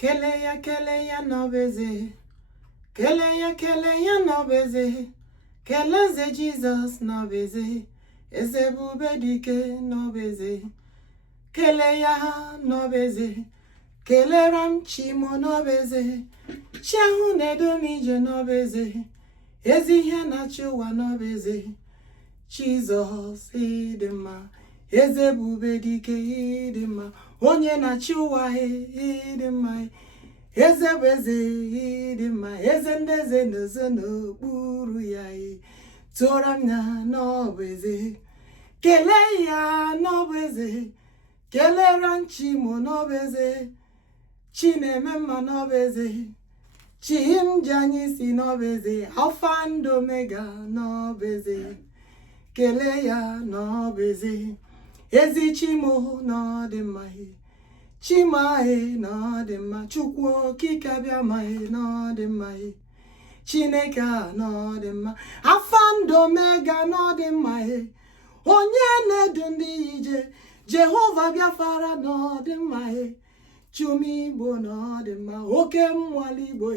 Kele ya nobeze. Kele ya nobeze. Keleze Jesus nobeze. Ezebube dike nobeze. Kele ya nobeze. Keleram chimo nobeze. Chiahu nedomije nobeze. Ezihe na chuwa nobeze. Jesus idema. Ezebube dike idema. Onye na chuwa idema. Ezebeze idema. Ezendeze nozono buru ya Toramna nobeze. Kele ya nobeze. Keleran chimo nobeze. Chinemema nobeze. Chim janyisi nobeze. Alpha and Omega nobeze. Kele ya nobeze. Ezi chimo no de mahi. Chimae no de ma. Chukwu kikabia mahi no de mahi. CHINEKE no de ma. Alpha and Omega no de mahi. Onye nedu ndị ije. Jehovah Biafra no de mahi. Chumi Igbo no de ma. Oke mwali Igbo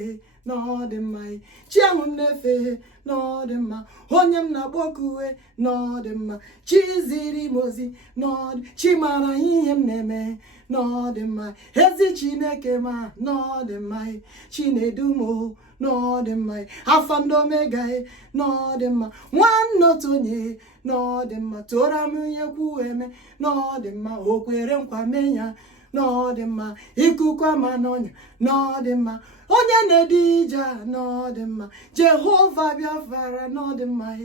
no de mahi. Chiamu nefe no de ma. Onyem na bokuwe no de ma. Chiziri mozi no de. Chimara ihem neme no de ma. Ezi CHINEKE ma no de ma. Chinedumo no de ma. Alpha and Omega no de ma. One notonye no de ma. Toramu yekueme no de ma. Okwere nkwamenya no de ma. Ikukwa manonya no de ma. Onye nedija no de ma. Jehovah Biafra no de ma.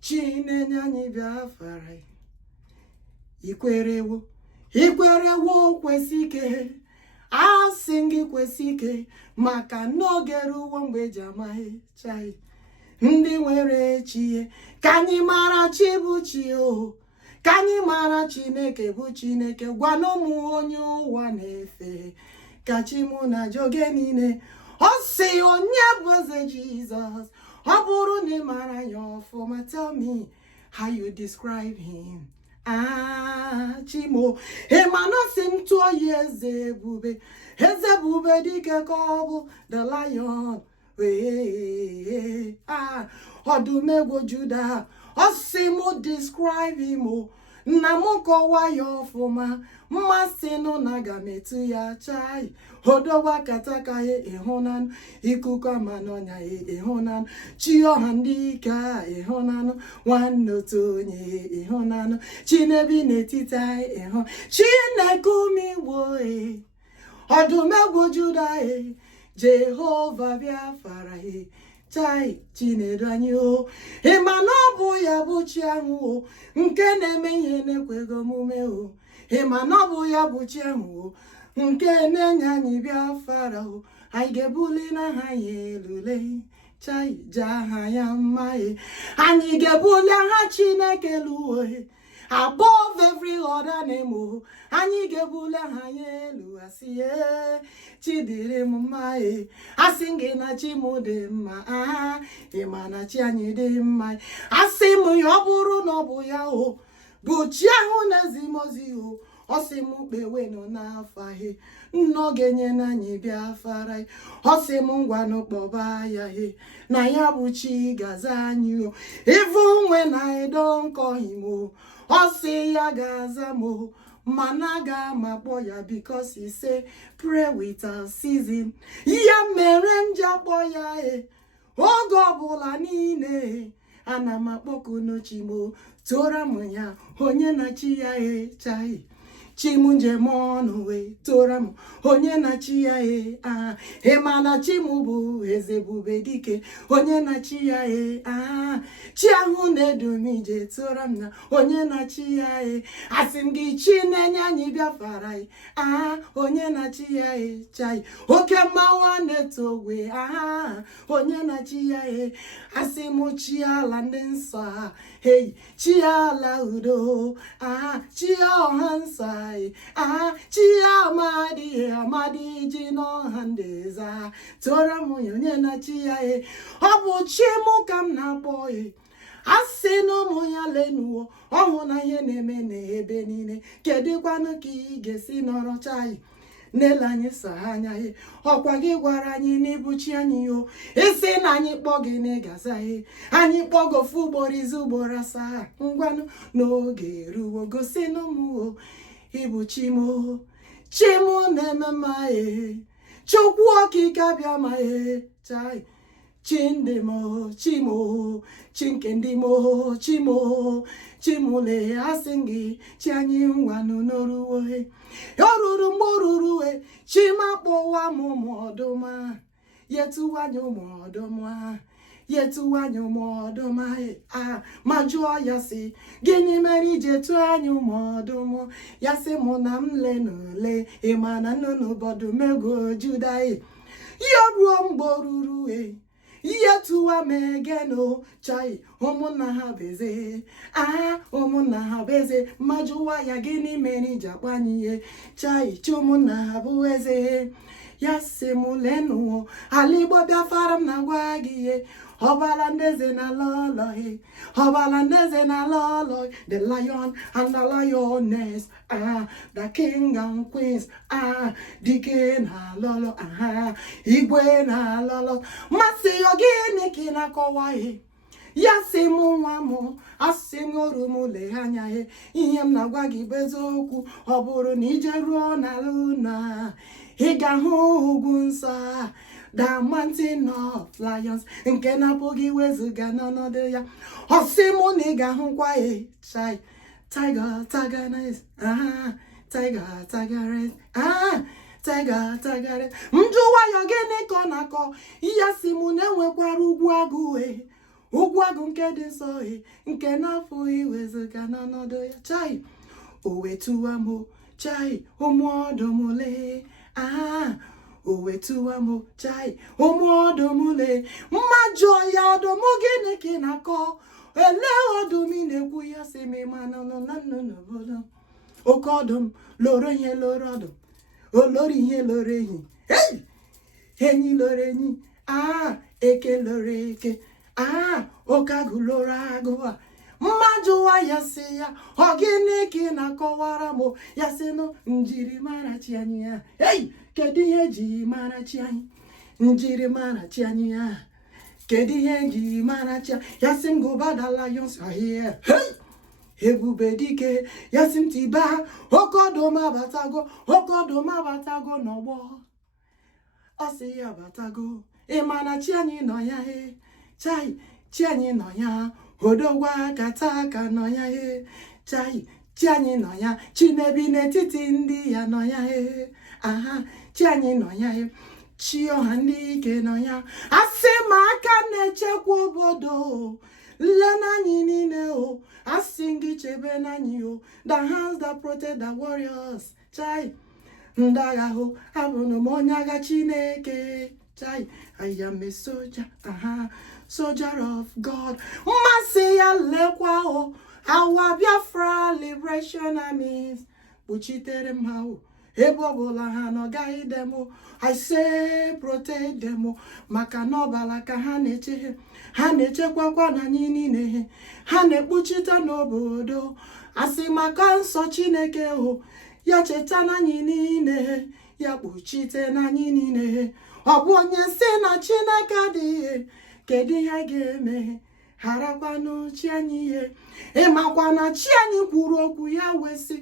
Chinenyanyi Biafra. Ikwerewo kwesike. Asingi kwesike. Maka n'oge ruo mgbe jamahe chai. Ndị nwere chie. Kanyi mara chi bụ chi o. Kanyi mara CHINEKE bụ CHINEKE. Gwanomu onye ụwa na-efe. Kachimu na joge niile. Osi onye bụze Jesus. Ọ bụrụ na ị mara ya ọfụma. Tell me how you describe him. Chimo. Emano sim 2 years ebube. Ezebube dike kobu. The lion. Odumegwo Judah. Osimu describe him. Namuko wayo fuma. Masino nagametu ya chai. Odowa kataka ehonan. Ikuka manonya ehonan. Chio handika ehonan. Wanotonye ehonan. Chinebi netita ehon. Chinekumi woe. Odumegwo Judah Jehovah Biafra chai Chinedanyo. Emanobu ya buchi angu. Nke neme ihe nekwego mume o. Emanobu ya buchi angu. Nke nenyanyi Biafra o. Aigebuli na haye lule. Chai jaha ya mae. Anigebuli ha CHINEKE luwe. Above every other name o. Anigebuli ha yelu asiye. Chidire mumae. Asinge na chimu de ma. Emana chi anyi de ma. Asimu yoburu nobu ya o. Buchi ahu nezimozi o. Osimu bewe no na afahe. Nnogenye na nyi Biafra. Osimu ngwanu kpoba ya he. Na ya buchi gaza anyi o. Even when I don't call him o. Osi ya gaza mo. Managa maboya because he say pray without ceasing. Ya mere njaboya ogobula nine. Ana mapoku no chimo. Toramu ya onye na chi ya chai. Chimunje mono we toramu onye na chi ya Emana chimu bu ezebube dike onye na chi ya Chiahu nedumije toramna onye na chi ya Asimgi chinenyanyi Biafra onye na chi ya chai. Oke mawa netogwe onye na chi ya Asimu chiala ndị nsọ hey chiala udo chiahansa chia amadi jino handeza toramu onye na chi ya Obu chimu kam na boy. Asino moya lenuo. Ohu na ye neme ne ebe nine. Kedi kwanu ki gesi noro chai. n'ele anyị saa anya ọkwa gị gwara anyị n'ibuchi anyị yo isi na anyị kpọ gị n'ịgaza anyị kpọgo ofu ugboro izu ugboro asaa ngwanụ n'oge eruwo gosi n'ụmụ ibu chimo na-eme mma chukwu okike abịa ma chai chindimo chimo chinkendimo chimole asị gị chi anyị ngwanụ n'oruwo oruru mgbe oruru chimakpọwa m ụmụọdụma yetuwanye ụmụọdụma ma jụọ ya sị gịnị mere ije tụọ anyị ụmụọdụm ya sị mụ na m lenule ịma na nnụnụ bọdụ mego juda ya ruo mgbe oruru ihe tụwa m egeno chai ụmụnna ha beze ụmụnna ha beze ma jụwa ya gịnị mere iji akpọ anyị ihe chai chi ụmụnna ha bụ eze ya sị mụ lenụọ ala Igbo Biafra m na-agwa gị ihe ọbala ndeze na lọlọ ọbala ndeze na lọlọ the lion and the lioness the king and queens dike na lọlọ igwe na lọlọ masị ya gịnị ka ị na-akọwa ya sị mụ nwa m asị m oru m lee anya ihe m na-agwa gị bụ eziokwu ọ bụrụ na ije ruo n'ala ụna ị ga-ahụ ugwu nsọ the mountain of lions nke na-apụghị wezuga n'ọnọdụ ya ọsị mụ na ị ga-ahụkwa chai tiger njụwa ya gịnị ka ọ na-akọ ya si mụ na-enwekwara ugwu agụ nke dị nsọ nke na-apụghị wezuga n'ọnọdụ ya chai o wetuwa m chai ụmụọdụmule o wetuwa m chai ụmụọdụmule mmajọ ya ọdụm gịnị ka ị na-akọ ele ọdụm ị na-ekwu ya si m ma nọ na nnụnụ obodo oke ọdụm loro ihe loro ọdụm olori ihe loro ehi enyi loro enyi eke loro eke oke agụ loro agụ mmadụ wa ya si ya ọ gịnị ka ị na-akọwara m ya si nụ njirimara chi anyị ya kedu ihe eji mara chi anyị njirimara chi anyị ya kedu ihe eji mara chi ya si m gụbadala yonsahie ebube dike ya si m tiba oke ọdụm abatago n'ọgbọ ọ sị ya abatago ịmana chi anyị nọ ya chai chi anyị nọ ya Odogwu kata aka nọ ya chai chi anyị nọ ya chi na-ebi n'etiti ndị ya nọ ya chi anyị nọ ya chi ọha ndị ike nọ ya asị ma aka na-echekwa obodo lee n'anyị niile asị gị chebe n'anyị the hands that protect the warriors chai ndị agha abụrụ m onye agha Chineke chai I am a soldier soldier of God mmasị ya lekwa our Biafra liberation armies kpuchitere m ha ebe ọbụla ha nọ gaghị dem I say protect them maka n'ọbala ka ha na-eche ha na-echekwakwa na anyị niile ha na-ekpuchite n'obodo asị maka nsọ Chineke ya cheta na anyị niile ya kpuchite na anyị niile ọ bụ onye si na Chineke adịghị kedu ihe ga-eme harakwanụ chi anyị ihe ịmakwa na chi anyị kwuru okwu ya wee sị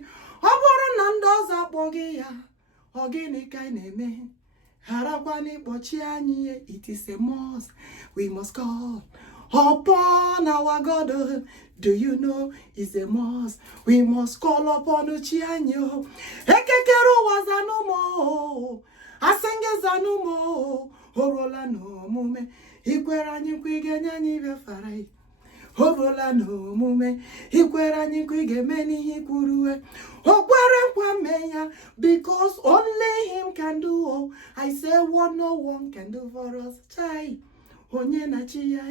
ọ bụrụ na ndị ọzọ akpọghị ya ọ gịnị ka anyị na-eme harakwanụ ịkpọ chi anyị ihe it is a must we must call upon our God do you know it's a must we must call upon chi anyị ekekere ụwa zanụmụ asịngị zanụmụ oruola n'omume ikwere anyị nkwa ị ga-enye anyị Biafra o ruola n'omume ikwere anyị nkwa ị ga-eme n'ihe ikwuruwe o kwere nkwa mee ya because only him can do I say what no one can do for us chai onye na chi ya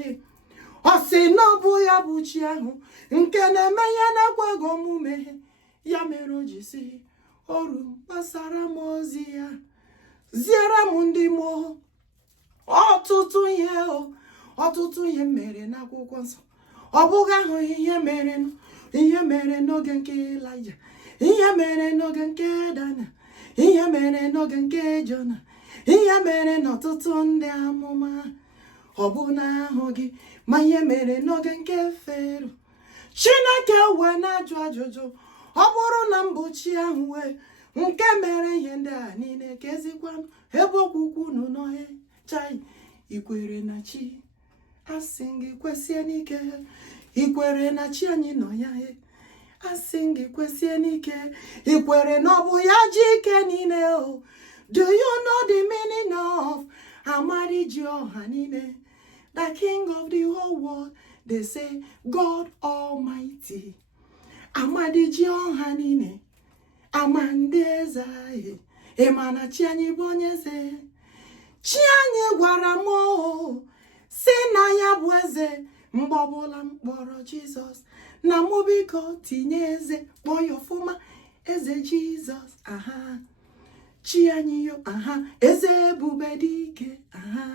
ọ sị na ọ bụ ya bụ chi ahụ nke na-eme ya na-ekweghị omume ya mere o ji si oru gbasara m ozi ya ziere m ndị mmụọ ọtụtụ ihe mere n'akwụkwọ nsọ ọ bụghị ahụ ihe mere n'oge nke Elija ihe mere n'oge nke Daniel ihe mere n'oge nke Jona, ihe mere n'ọtụtụ ndị amụma, ọ bụ n'ahụ gị, ma ihe mere n'oge nke Fero. Chineke wee na-ajụ ajụjụ, ọ bụrụ na mbochi ahụ wee nke mere ihe ndị a niile ka ezikwanụ ebe okwukwu unu nọ chai ikwere na chi, asị gị kwesie n'ike, ikwere na chi anyị nọ ya asị gị kwesie n'ike, ikwere na ọ bụ ya ji ike niile o. Do you know the meaning of Amariji ọha niile? The king of the whole world, they say God Almighty. Amariji ọha niile, amandị eze anyị, ịmana chi anyị bụ onye eze. Chi anyị gwara m si na ya bụ eze mgbe ọbụla m kpọrọ Jizọs, na mụ biko tinye eze kpọọ ya ọfụma, eze Jizọs. Aha, chi anyị yo, aha, eze ebube dị ike. Aha,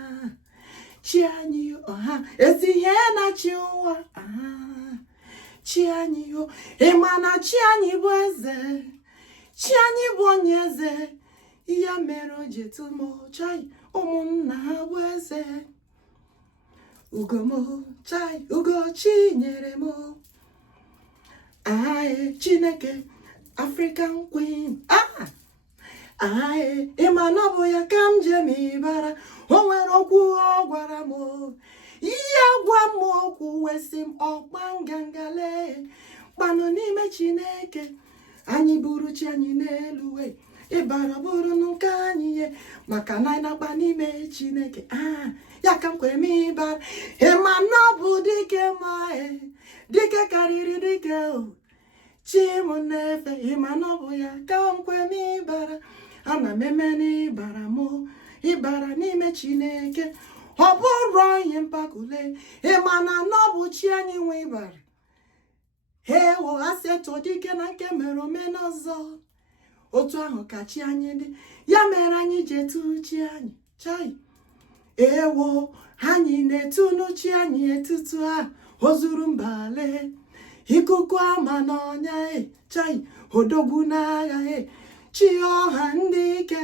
chi anyị yo, aha, ezi ihe na-achị ụwa. Aha, chi anyị yo, ịmana chi anyị bụ eze, chi anyị bụ onye eze. Ya mere o ji tụmụ chai ụmụnna ha bụ eze. Ugomo chai ugo chinyere m, aye Chineke African Queen. Aye ịma na ọ bụ ya ka m jem ịbara. O nwere okwu ọ gwara m, ihe gwa m okwu wesị m ọkpa ngangale kpanụ n'ime Chineke. Anyị buru chi anyị n'elu ịbara bụrụ nke anyị ye, maka na anyị na-akpa n'ime Chineke. Ya ka m kwere m ịbara. Ịma na ọ bụ dike ma dike karịrị dike o, chi m na-efe. Ịma na ọ bụ ya ka m kwere m ịbara. Ana m eme n'ịbara m, ịbara n'ime Chineke ọ bụrụ ihe mpakule. Ịma na ọ bụ chi anyị nwe ịbara. Ewo asịtụ dike na nke mere omena ọzọ, otu ahụ ka chi anyị dị. Ya mere anyị ji etu chi anyị chai. Ewo anyị na-etunu chi anyị etutu o zuru mbale, ikuku ama n'ọnya chai, odogwu n'agha chi ọha ndị ike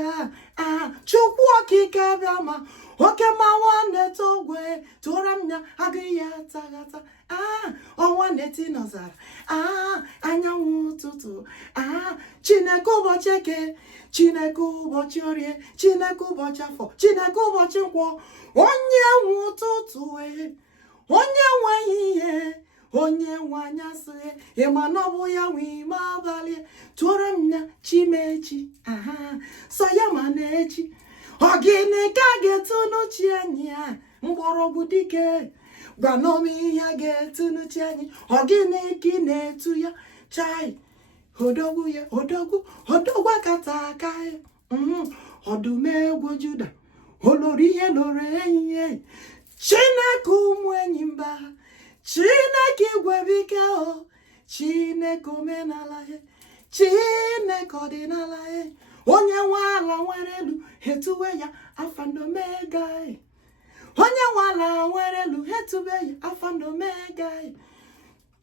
Chukwu okike abịa ma oke mmanwụ na-ete ogwe tụra m ya agaghị ataghata. Ọnwa na-eti nọzara anyanwụ ụtụtụ. Chineke ụbọchị eke, Chineke ụbọchị orie, Chineke ụbọchị afọ, Chineke ụbọchị nkwọ, onye nwe ụtụtụ onye nwe ihe, onye nwe anyasị. Ịma na ọ bụ ya nwe ime abalị tụọrọ m ya chimechi. So ya ma na-echi ọ gịnị ka ga-etunu chi anyị mgbọrọgwụ dike? Gwanọm ihe a ga-etunu chi anyị, ọ gịnị ka ị na-etu ya chai? Odogwu ya, odogwu akata aka ọdụm egwu Juda, olori ihe loro enyi. Chineke ụmụ enyi mba, Chineke igwe bike o, Chineke omenala Chineke ọdịnala onye nwe ala nwere elu etuwe ya Alpha and Omega. Onye nwe ala nwere elu etuwe ya Alpha and Omega,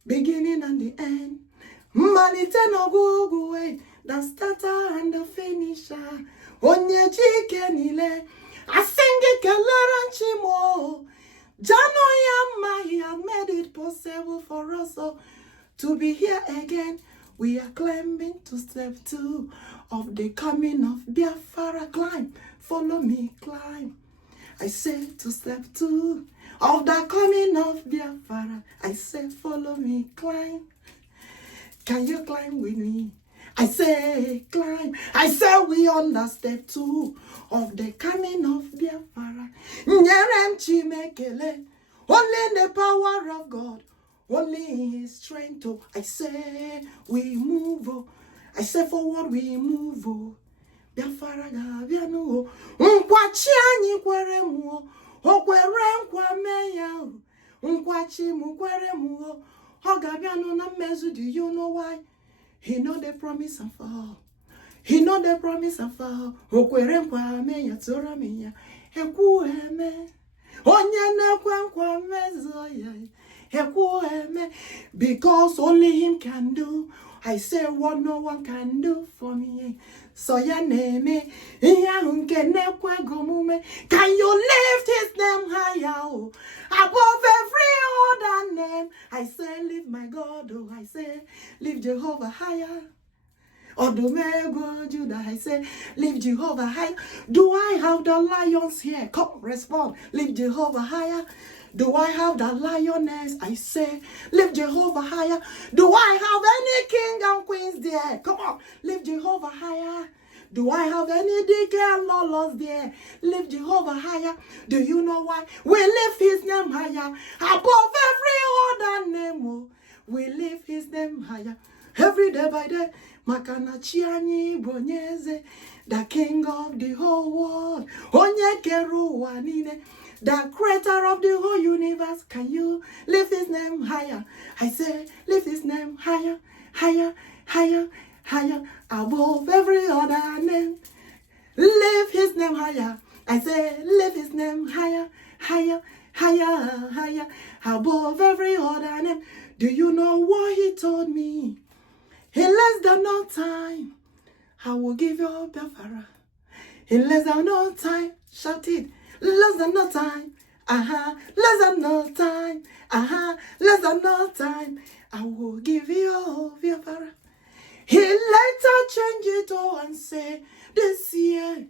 beginning and the end, mmalite n'ọgwụgwụ the starter and the finisher. Onye chike niile asị gị kelere nchimo. He has made it possible for us all to be here again. We are climbing to step 2 of the coming of Biafra. Climb, follow me, climb. I say to step 2 of the coming of Biafra. I say follow me, climb. Can you climb with me? I say climb. I say we on the step 2 of the coming of Biafra. Nyerem chimekele, only in the power of God, only in His strength. I say we move. I say forward we move. Biafra gabianu. Nkwachi anyị kwere mu. O kwere nkwa meya. Nkwachi mu kwere mu. O gabianu na mmezu. Do you know why? He know the promise of all. He know the promise of all. Okwere nkwa me ya tura me ya. Ekwu eme. Onye na-ekwe nkwa mezo ya. Ekwu eme. Because only Him can do. I say what no one can do for me. So ya name can you lift his name higher above every other name? I say lift my God, oh I say lift Jehovah higher. Odogwu Judah, I say lift Jehovah higher. Do I have the lions here? Come respond. Lift Jehovah higher. Do I have the lioness? I say, lift Jehovah higher. Do I have any king and queens there? Come on, lift Jehovah higher. Do I have any DK and Lolos there? Lift Jehovah higher. Do you know why? We lift his name higher. Above every other name, oh, we lift his name higher. Every day by day, Makana Chiani Bonyeze, the king of the whole world. Onye keru wanine. The creator of the whole universe, can you lift his name higher? I say, lift his name higher, higher, higher, higher, above every other name. Lift his name higher. I say, lift his name higher, higher, higher, higher, above every other name. Do you know what he told me? In less than no time, I will give you up Biafra. In less than no time, shout it. Less than no time, less than no time, less than no time, I will give you all Biafra. He later changed it all and say, this year,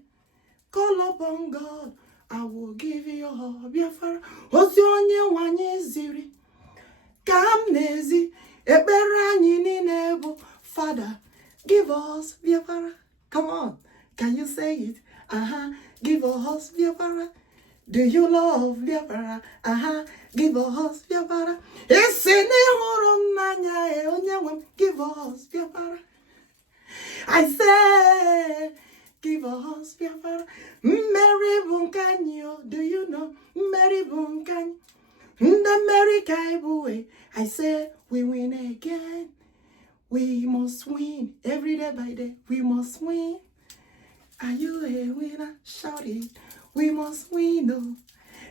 call upon God, I will give you all Biafra. Osonye wanye ziri, kam nezi, ekpere anyị niile bụ, Father, give us Biafra. Come on, can you say it? Give us Biafra. Do you love Biafra? Give us Biafra. Give us Biafra. I say, give us Biafra. Mary Bunkanyo, do you know Mary Bunkanyo? The Mary Kaibuwe. I say, we win again. We must win every day by day. We must win. Are you a winner? Shout it. We must win, oh.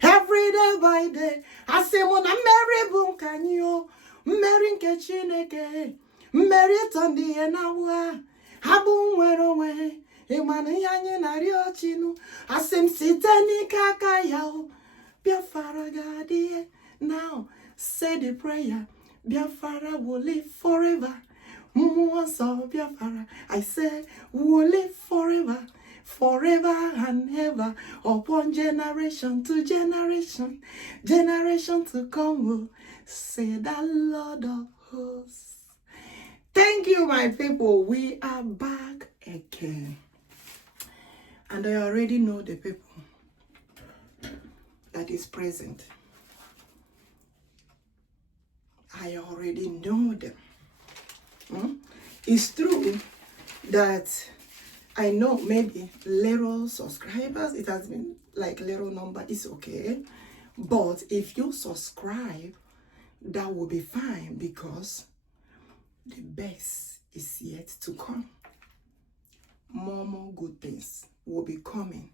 Every day by day. I say, Mona Mary Bunkanyo, Mary nke CHINEKE, Mary Tondi Enawa, Habu Werowe, Emani Yanye Nario Chinu, Asim Sitani Kakayao, Biafra Gadie. Now, say the prayer, Biafra will live forever. Once of Biafra, I said, will live forever. Forever and ever, upon generation to generation, generation to come, will say the Lord of hosts. Thank you, my people. We are back again. And I already know the people that is present. I already know them. It's true that I know maybe little subscribers, it has been like little number, it's okay. But if you subscribe, that will be fine because the best is yet to come. More good things will be coming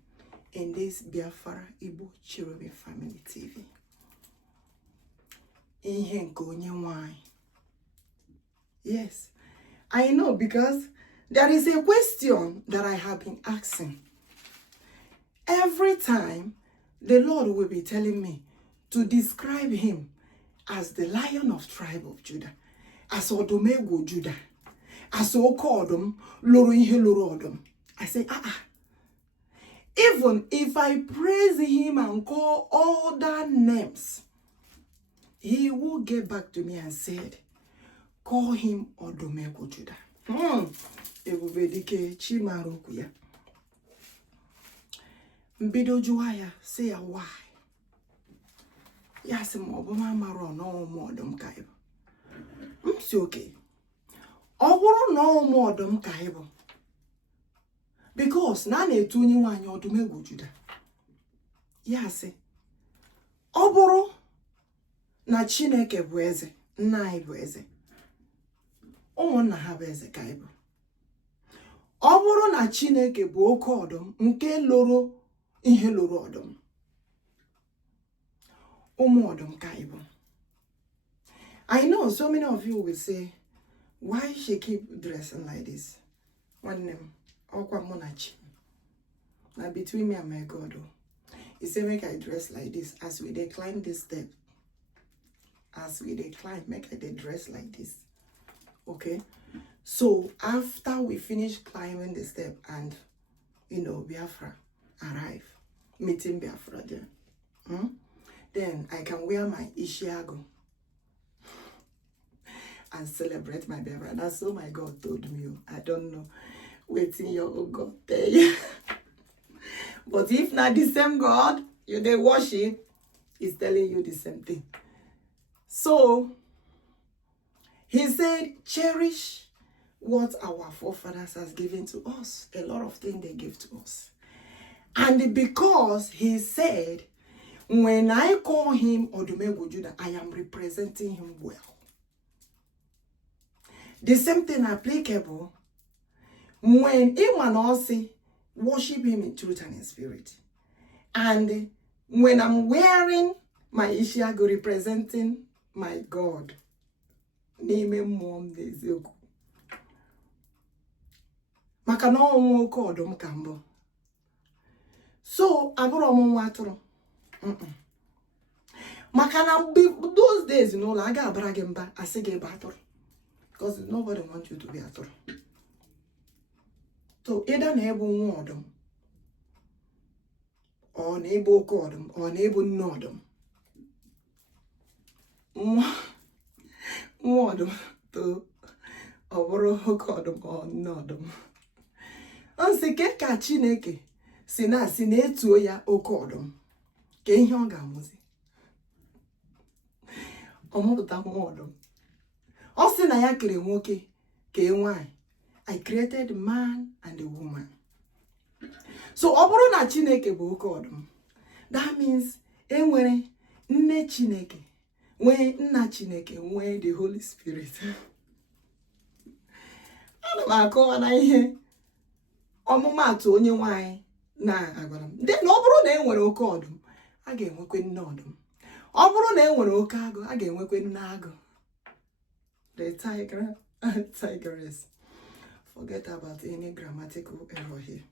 in this Biafra Igbo CHERUBIM Family TV. Yes, I know because there is a question that I have been asking. Every time, the Lord will be telling me to describe him as the Lion of tribe of Judah, as Odogwu Judah, as Okodom, Loro ihe Loro Odom. I say, even if I praise him and call all the names, he will get back to me and said, call him Odogwu Judah. Ebubedike chimaroku ya. Mbido jụwa ya, say ya why. Ya sị ma ọ bụ ma mara ọ ụmụ ọdụm ka ịbụ. M si oke. Ọ bụrụ na ụmụ ọdụm ka ịbụ. Because na na-etu onye nwaanyị Odogwu Judah. Ya sị, ọ bụrụ na Chineke bụ eze, nna anyị bụ eze. Ụmụnna ha bụ eze ka ịbụ. Ọ bụrụ na Chineke bụ oke ọdụm nke loro ihe loro ọdụm. Ụmụ ọdụm ka ịbụ. I know so many of you will say, Why she keep dressing like this? One name, Okwa Monachi. Now between me and my God, he said, make I dress like this. As we climb this step, as we climb, make I dress like this. Okay? So after we finish climbing the step and, Biafra arrive, meeting Biafra there, then I can wear my Ishiago and celebrate my Biafra. That's what my God told me. I don't know. Waiting your God tell you. But if not the same God they worship, is telling you the same thing. So he said, cherish what our forefathers has given to us. A lot of things they give to us. And because he said, when I call him Odumegwu Judah, I am representing him well. The same thing applicable when anyone else worship him in truth and in spirit. And when I'm wearing my Ishiago representing my God, name mom Njoku. Maka no nwo oke odom kambo. So aburo mo watoro. Maka na those days I ga brag mba asige batoro. Because nobody wants you to be atoro. So either na ebu nwa odom, or na ebu oke odom, or na ebu nne odom. Nwa odom to oboro oke odom or nne odom. Onse ke ka Chineke si na etuo ya oke odom. Ke ihe ọ ga-amụzi. Ọmụpụta nwa odom. Ọ sị na ya kere nwoke ke nwanyị. I created man and a woman. So ọ bụrụ na Chineke bụ oke odom, that means enwere nne Chineke, nwee nna Chineke, nwee the Holy Spirit. Ana m akọwa na ihe ọmụmatụ onye nwanyị na-agwara m. Then ọ bụrụ na enwere oke odom, a ga-enwekwe nne odom. Ọ bụrụ na enwere oke agụ, a ga-enwekwe nne agụ. The tiger and tigress. Forget about any grammatical error here.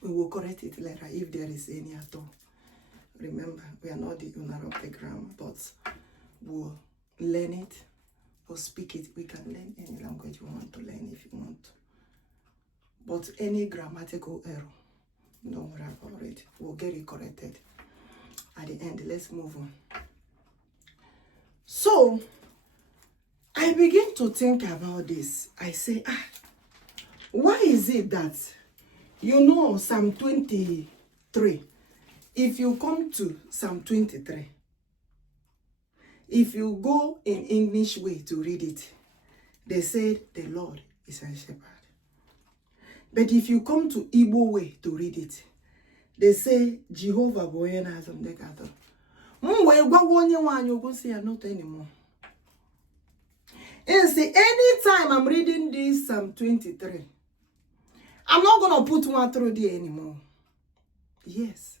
We will correct it later if there is any at all. Remember, we are not the owner of the grammar, but we'll learn it or speak it. We can learn any language you want to learn if you want. But any grammatical error, don't worry about it. We'll get it corrected at the end. Let's move on. So, I begin to think about this. I say, why is it that, Psalm 23, if you come to Psalm 23, if you go in English way to read it, they said the Lord is a shepherd. But if you come to Igbo way to read it, they say Jehovah boye na azamdekato. Not anymore. And see, anytime I'm reading this Psalm 23, I'm not going to put one through there anymore. Yes.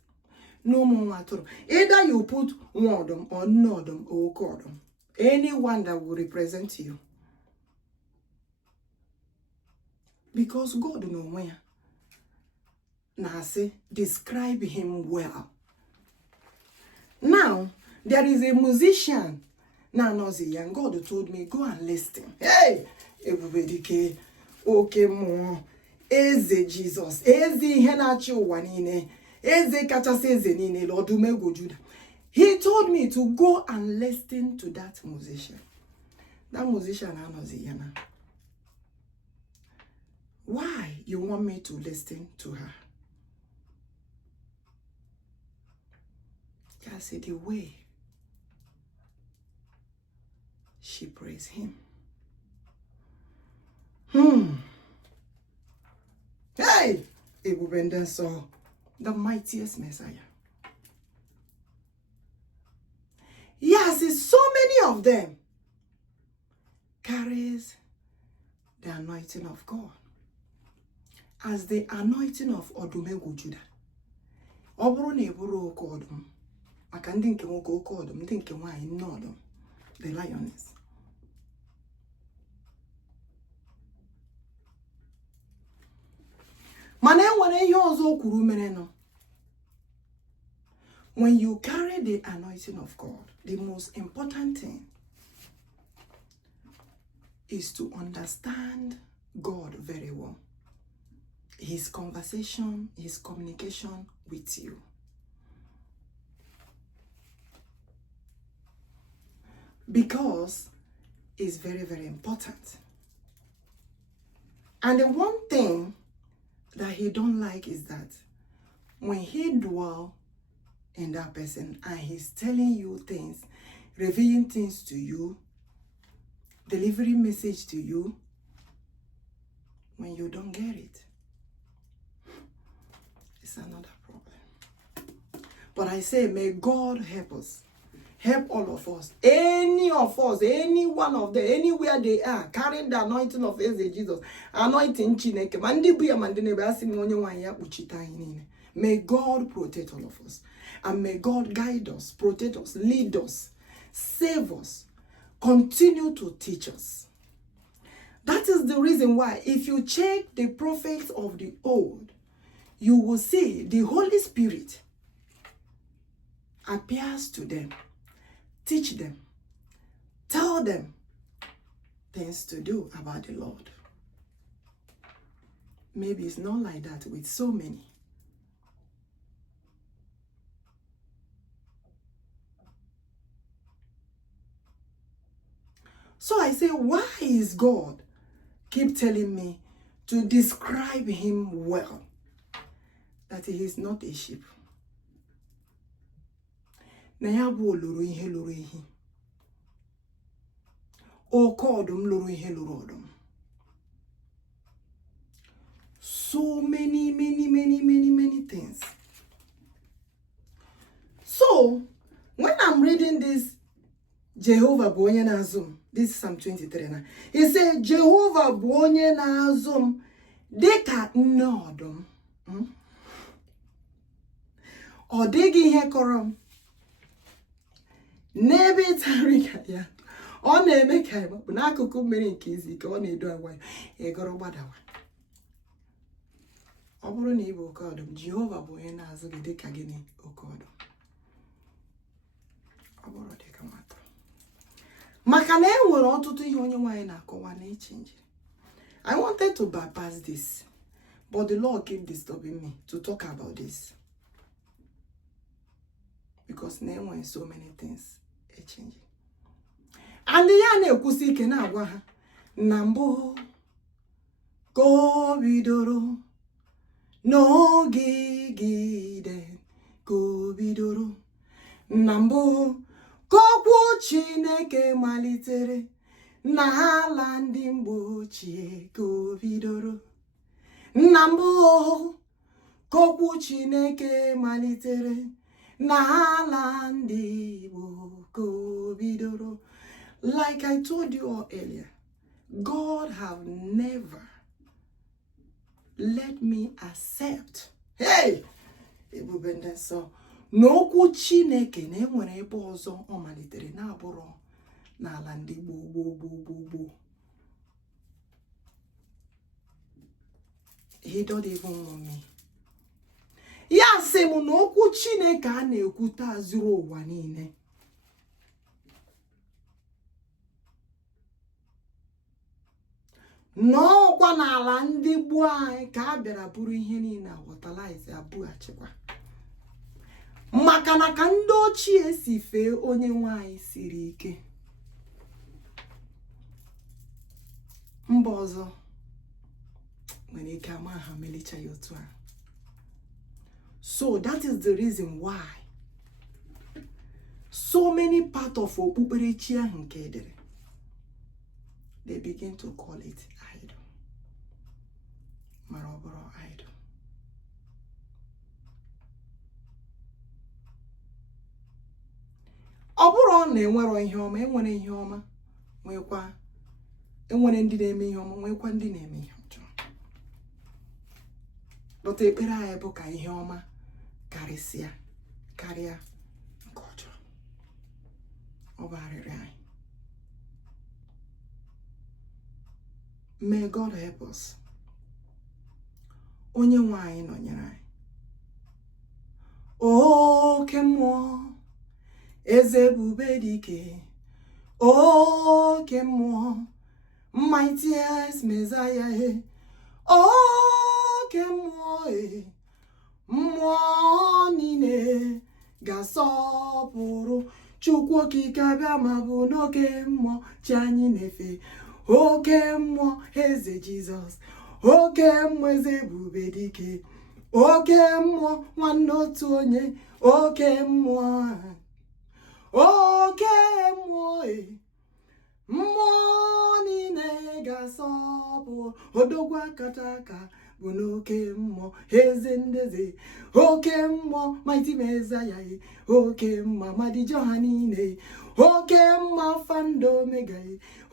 No more one through. Either you put one or nodum or cordum. Anyone that will represent you. Because God knows where. Now say, describe him well. Now, there is a musician. Now, and God told me, go and listen. Hey, everybody, okay, more. Eze Jesus, Eze Henachi Wanine, Eze Kachase Eze Nine, Lord Odumegwu Judah. He told me to go and listen to that musician. That musician, Yana. Why you want me to listen to her? I said the way she praised him. Hey! Ebubenden saw the mightiest Messiah. Yes, it's so many of them carries the anointing of God. As the anointing of Odumegwu Judah. Oburu na eburu oke odum. Maka ndị nke nwoke oke odum, ndị nke nwaanyị nne odum. The lioness. When you carry the anointing of God, the most important thing is to understand God very well. His conversation, his communication with you. Because it's very, very important. And the one thing that he don't like is that when he dwell in that person and he's telling you things, revealing things to you, delivering message to you, when you don't get it, it's another problem. But I say, may God help us. Help all of us. Any of us, any one of them, anywhere they are, carrying the anointing of Jesus, anointing CHINEKE. May God protect all of us. And may God guide us, protect us, lead us, save us, continue to teach us. That is the reason why, if you check the prophets of the old, you will see the Holy Spirit appears to them, teach them, tell them things to do about the Lord. Maybe it's not like that with so many. So I say, why is God keep telling me to describe him well? That he is not a sheep. Na ya bụ loro ihe loro ihe. Oke ọdụm loro ihe loro ọdụm. So many things. So, when I'm reading this, Jehovah bụ onye na-azụ m. This is Psalm 23 now. He said, Jehovah bụ onye na-azụ m dịka nne ọdụm. Ọ dịghị ihe kọrọ m. N'ebe ịtarị ka ya. Ọ na-eme ka ịma bụ n'akụkụ mmiri nke izi ike ọ na-edu agwa ya ịgọrọ gbadawa. Ọ bụrụ na ị bụ oke ọdụm, Jehova bụ onye na-azụ gị dịka gịnị oke ọdụm. Ọ bụrụ dịka nwata. Maka na enwere ọtụtụ ihe onye nwaanyị na-akọwa na echenji. I wanted to bypass this, but the Lord kept disturbing me to talk about this. Because na enwere so many things echenji. And ya na-ekwusi ike na-agwa ha na mbụ ka o bidoro n'oge gide ka o bidoro na mbụ ka okwu Chineke malitere na ala ndị mgbe ochie ka o bidoro na mbụ ka okwu Chineke malitere na ala ndị Igbo ka o bidoro. Like I told you all earlier, God have never let me accept. Hey! Ebubende so. N'okwu Chineke na enwere ebe ọzọ ọ malitere na abụrụ n'ala ndị gboo. He don't even want me. Ya sị m na okwu Chineke a na-ekwuta zuru ụwa niile. N'ọkwa n'ala ndị gboo anyị ka a bịara bụrụ ihe niile aghọtalize abụghachikwa. Maka na ka ndị ochie si fee onye nwaanyị siri ike. Mba ọzọ nwere ike ama ha melicha ya otu a. So that is the reason why so many part of okpukperechi ahụ nke edere, they begin to call it idol. Maroboro idol. Ọ bụrụ na enwere ihe ọma, enwere ihe ọma, nwekwa enwere ndị na-eme ihe ọma, nwekwa ndị na-eme ihe ọjọọ. But ekpere anyị bụ ka ihe ọma karịsịa karịa nke ọjọọ. Ọ bụ arịrị anyị. May God help us. onye nwe anyị nọnyere anyị. Oke mmụọ eze ebube dike, oke mmụọ mightiest Messiah, oke mmụọ mmụọ niile ga-asọpụrụ Chukwu okike abịa ma bụ n'oke mmụọ chi anyị na-efe. Oke mmụọ eze Jizọs, oke mmụọ eze ebube dike, oke mmụọ nwanne otu onye, oke mmụọ, oke mmụọ mmụọ niile ga-asọpụrụ Odogwu akata aka bụ n'oke mmụọ eze ndeze, oke mmụọ mighty Messiah, oke mmụọ amadiji ọha niile, oke mmụọ Alpha and Omega,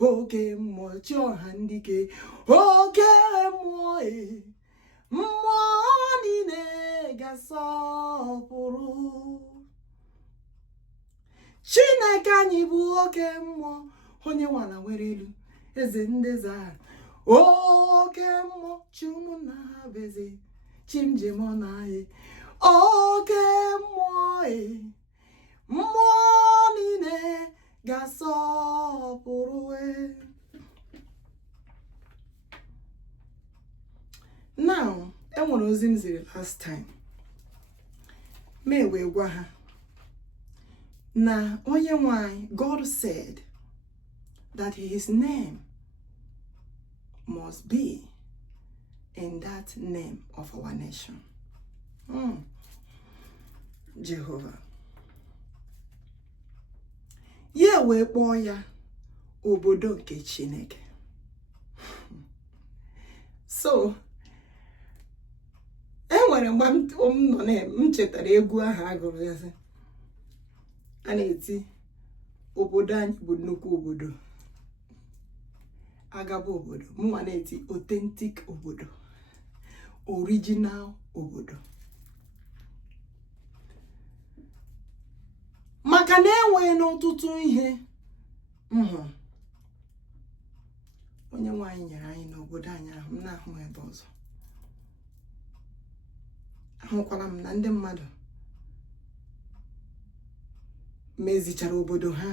oke mmụọ chi ọha ndike, oke mmụọ mmụọ niile ga-asọpụrụ Chineke anyị bụ oke mmụọ, onye nwala nwere elu, eze ndeze a, oke mmụọ chi unu na ha bụ eze, chi njem ọ na-ahị, oke mmụọ mmụọ niile ga-asọpụrụ. Now, enwere ozi m ziri last time, wee gwa ha na onye nwanyị, God said that his name must be in that name of our nation. Jehovah. Ya wee kpọọ ya obodo nke Chineke. So, enwere mgbe m chetara egwu ahụ agụrụ ya sị, a na-eti obodo anyị bụ nnukwu obodo, agaba obodo, mụnwa na-eti authentic obodo, original obodo. Maka na enwee n'ọtụtụ ihe onye nwaanyị nyere anyị n'obodo anyị ahụ, m na-ahụ ebe ọzọ. Ahụkwara m na ndị mmadụ mezichara obodo ha.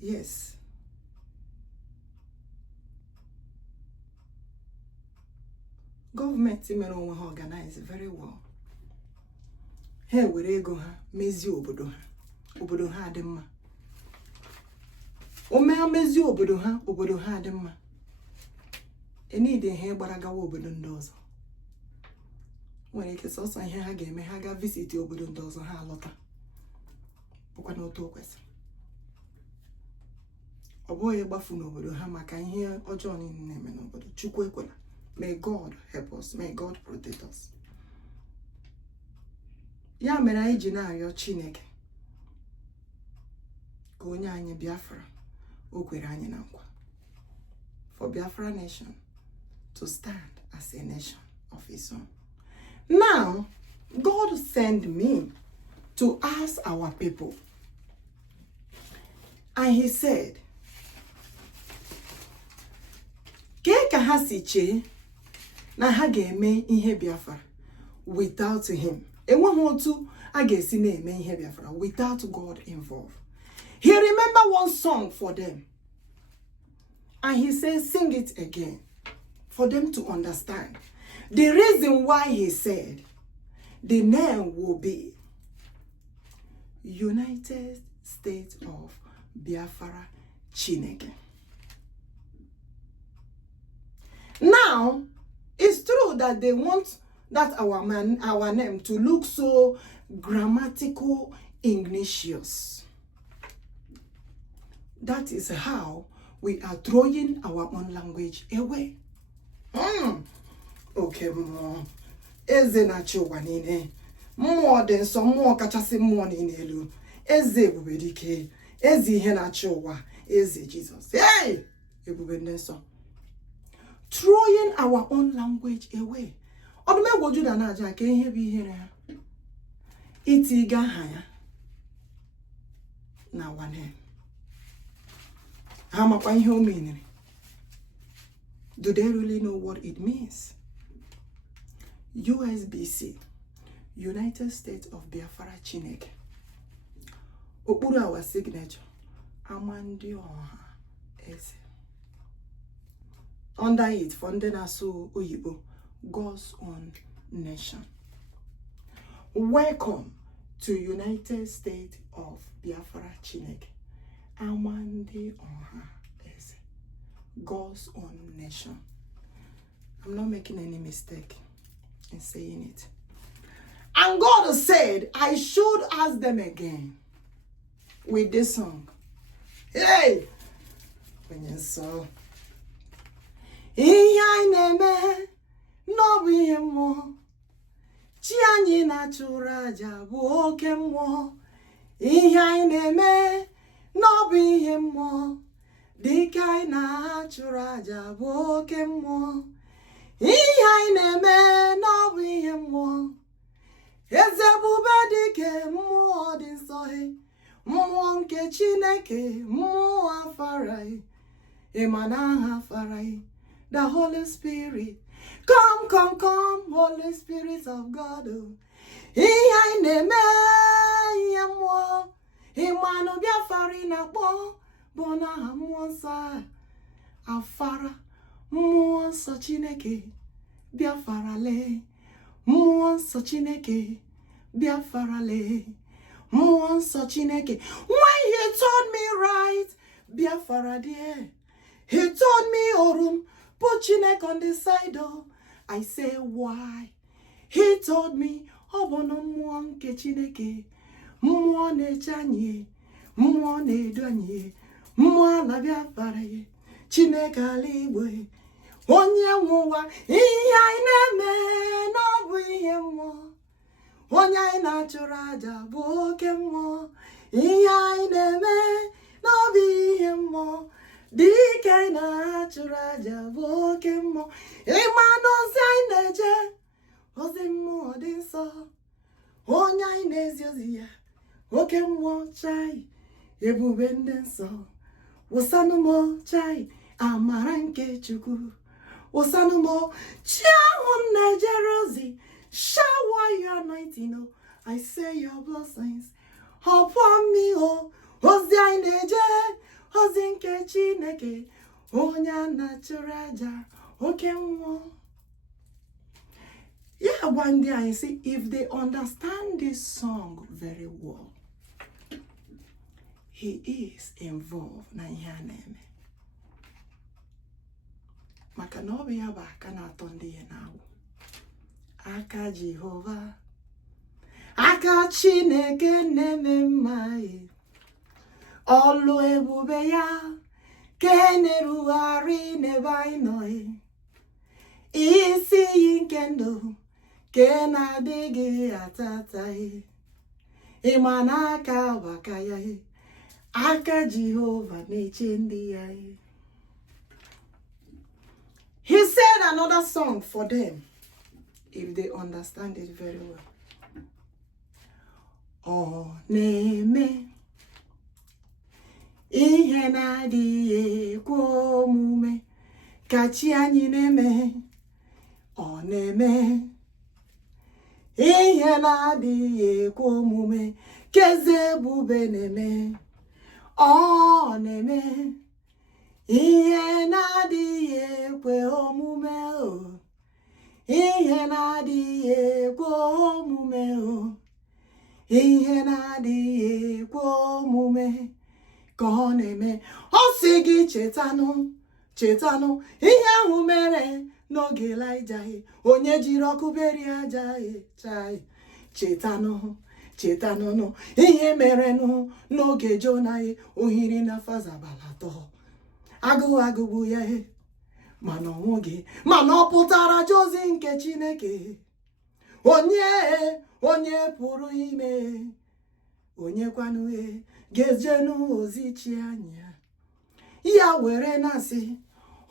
Yes. Gọọmenti mere onwe ha organize very well. Ha were ego ha mezie obodo ha. Obodo ha dị mma. O mezie obodo ha dị mma. Enide ha gbara gawa obodo ndị ọzọ. Nwere ike sọsọ ihe ha ga-eme, ha ga visit obodo ndị ọzọ, ha alọta. Bụkwa n'otu o kwesịrị. Ọ bụghị gbafu n'obodo ha maka ihe ọjọọ niile na-eme n'obodo. Chukwu ekwela. May God help us. May God protect us. Ya mere anyị ji na-arịọ Chineke ka onye anyị Biafra, o kwere anyị na nkwa. For Biafra nation to stand as a nation of its own. Now, God sent me to ask our people. And he said, ke ka ha si chee na ha ga-eme ihe Biafra without him. Enweghị otu a ga-esi na-eme ihe Biafra without God involved. He remembered one song for them. And he said, sing it again for them to understand. The reason why he said the name will be United States of Biafra CHINEKE. Now, it's true that they want that our name to look so grammatical, Englishious. That is how we are throwing our own language away. Okay, mmụọ eze na-achị ụwa niile, mmụọ dị nsọ, mmụọ kachasị mmụọ niile elu, eze ebube dike, eze ihe na-achị ụwa, eze Jizọs. Hey! Ebube ndị nsọ. Throwing our own language away. Odumegwu Juda na-aja ka ihe bụ ihere ha. Itiga aha ya na our name. Ha makwa ihe o menere. Do they really know what it means? USBC, United States of Biafra CHINEKE. Okpuru our signature, Nnamdi Okwuchukwu. Under it, funded aso Oyibo, God's own nation. Welcome to United States of Biafra CHINEKE. Nnamdi Okwuchukwu, God's own nation. I'm not making any mistake in saying it. And God said, I should ask them again with this song. Hey! When you saw ihe na-eme n'obu ihe mmụọ chi anyị na-achụrụ aja bụ oke mmụọ ihe anyị na-eme n'obu ihe mmụọ dịka anyị na-achụrụ aja bụ oke mmụọ ihe anyị na-eme n'obu ihe mmụọ eze ebube dike mmụọ dị nsọ mmụọ nke Chineke mmụọ afara ịmana aha afara the Holy Spirit. Come, come, come, Holy Spirit of God. Ihe anyị na-eme ihe mmụọ ịmanụ Biafra na-akpọ bụ n'aha mmụọ nsọ afara mmụọ nsọ Chineke Biafra lee mmụọ nsọ Chineke Biafra lee mmụọ nsọ Chineke. When he told me right Biafra there, he told me orum put Chineke on the side. I say why? He told me obono mmụọ nke Chineke mmụọ na-eche anyị mmụọ na-edu anyị mmụọ na Biafra Chineke ala Igbo onye nwụwa ihe anyị na-eme n'ọbụ ihe mmụọ onye anyị na-achụrụ aja bụ oke mmụọ ihe anyị na-eme n'ọbụ ihe mmụọ dịka anyị na-achụrụ aja bụ oke mmụọ ịma n'ozi anyị na-eje ozi mmụọ dị nsọ onye anyị na-ezi ozi ya oke mmụọ chai ebube ndị nsọ wụsanụmo chai amara nke Chukwu wụsanụmo chi ahụ m na-ejere ozi shower your anointing. I say your blessings upon me. Ozi anyị na-eje ozi nke Chineke onye na-achụrụ aja oke mmụọ. Yeah, one day I see if they understand this song very well, he is involved na ihe a na-eme. Maka na ọ bụ ya bụ aka na-atọ ndị ya na-awụ. Aka Jehova, aka Chineke na-eme mma ọlụ ebube ya ka na-erugharị n'ebe anyị nọ isi iyi nke ndụ ka na-adịghị atata ịma na aka baka ya aka Jehova na-eche ndị ya. He said another song for them if they understand it very well. Ọ na-eme ihe na-adịghị ekwe omume ka chi anyị na-eme. Ọ na-eme ihe na-adịghị ekwe omume ka eze ebube na-eme. Ọ na-eme ihe na-adịghị ekwe omume ihe na-adịghị ekwe omume ihe na-adịghị ekwe omume ka ọ na-eme. Ọ sị gị chetanụ ihe ahụ mere n'oge Elija onye jiri ọkụ berie aja chai. Chetanụ ihe mere n'oge Jona ohiri na fazabala atọ agụgbu ya mana ọnwụghị mana ọ pụtara jozi nke Chineke onye pụrụ ime onye kwanu ga-ejenu ozi chi anya ya were na-asị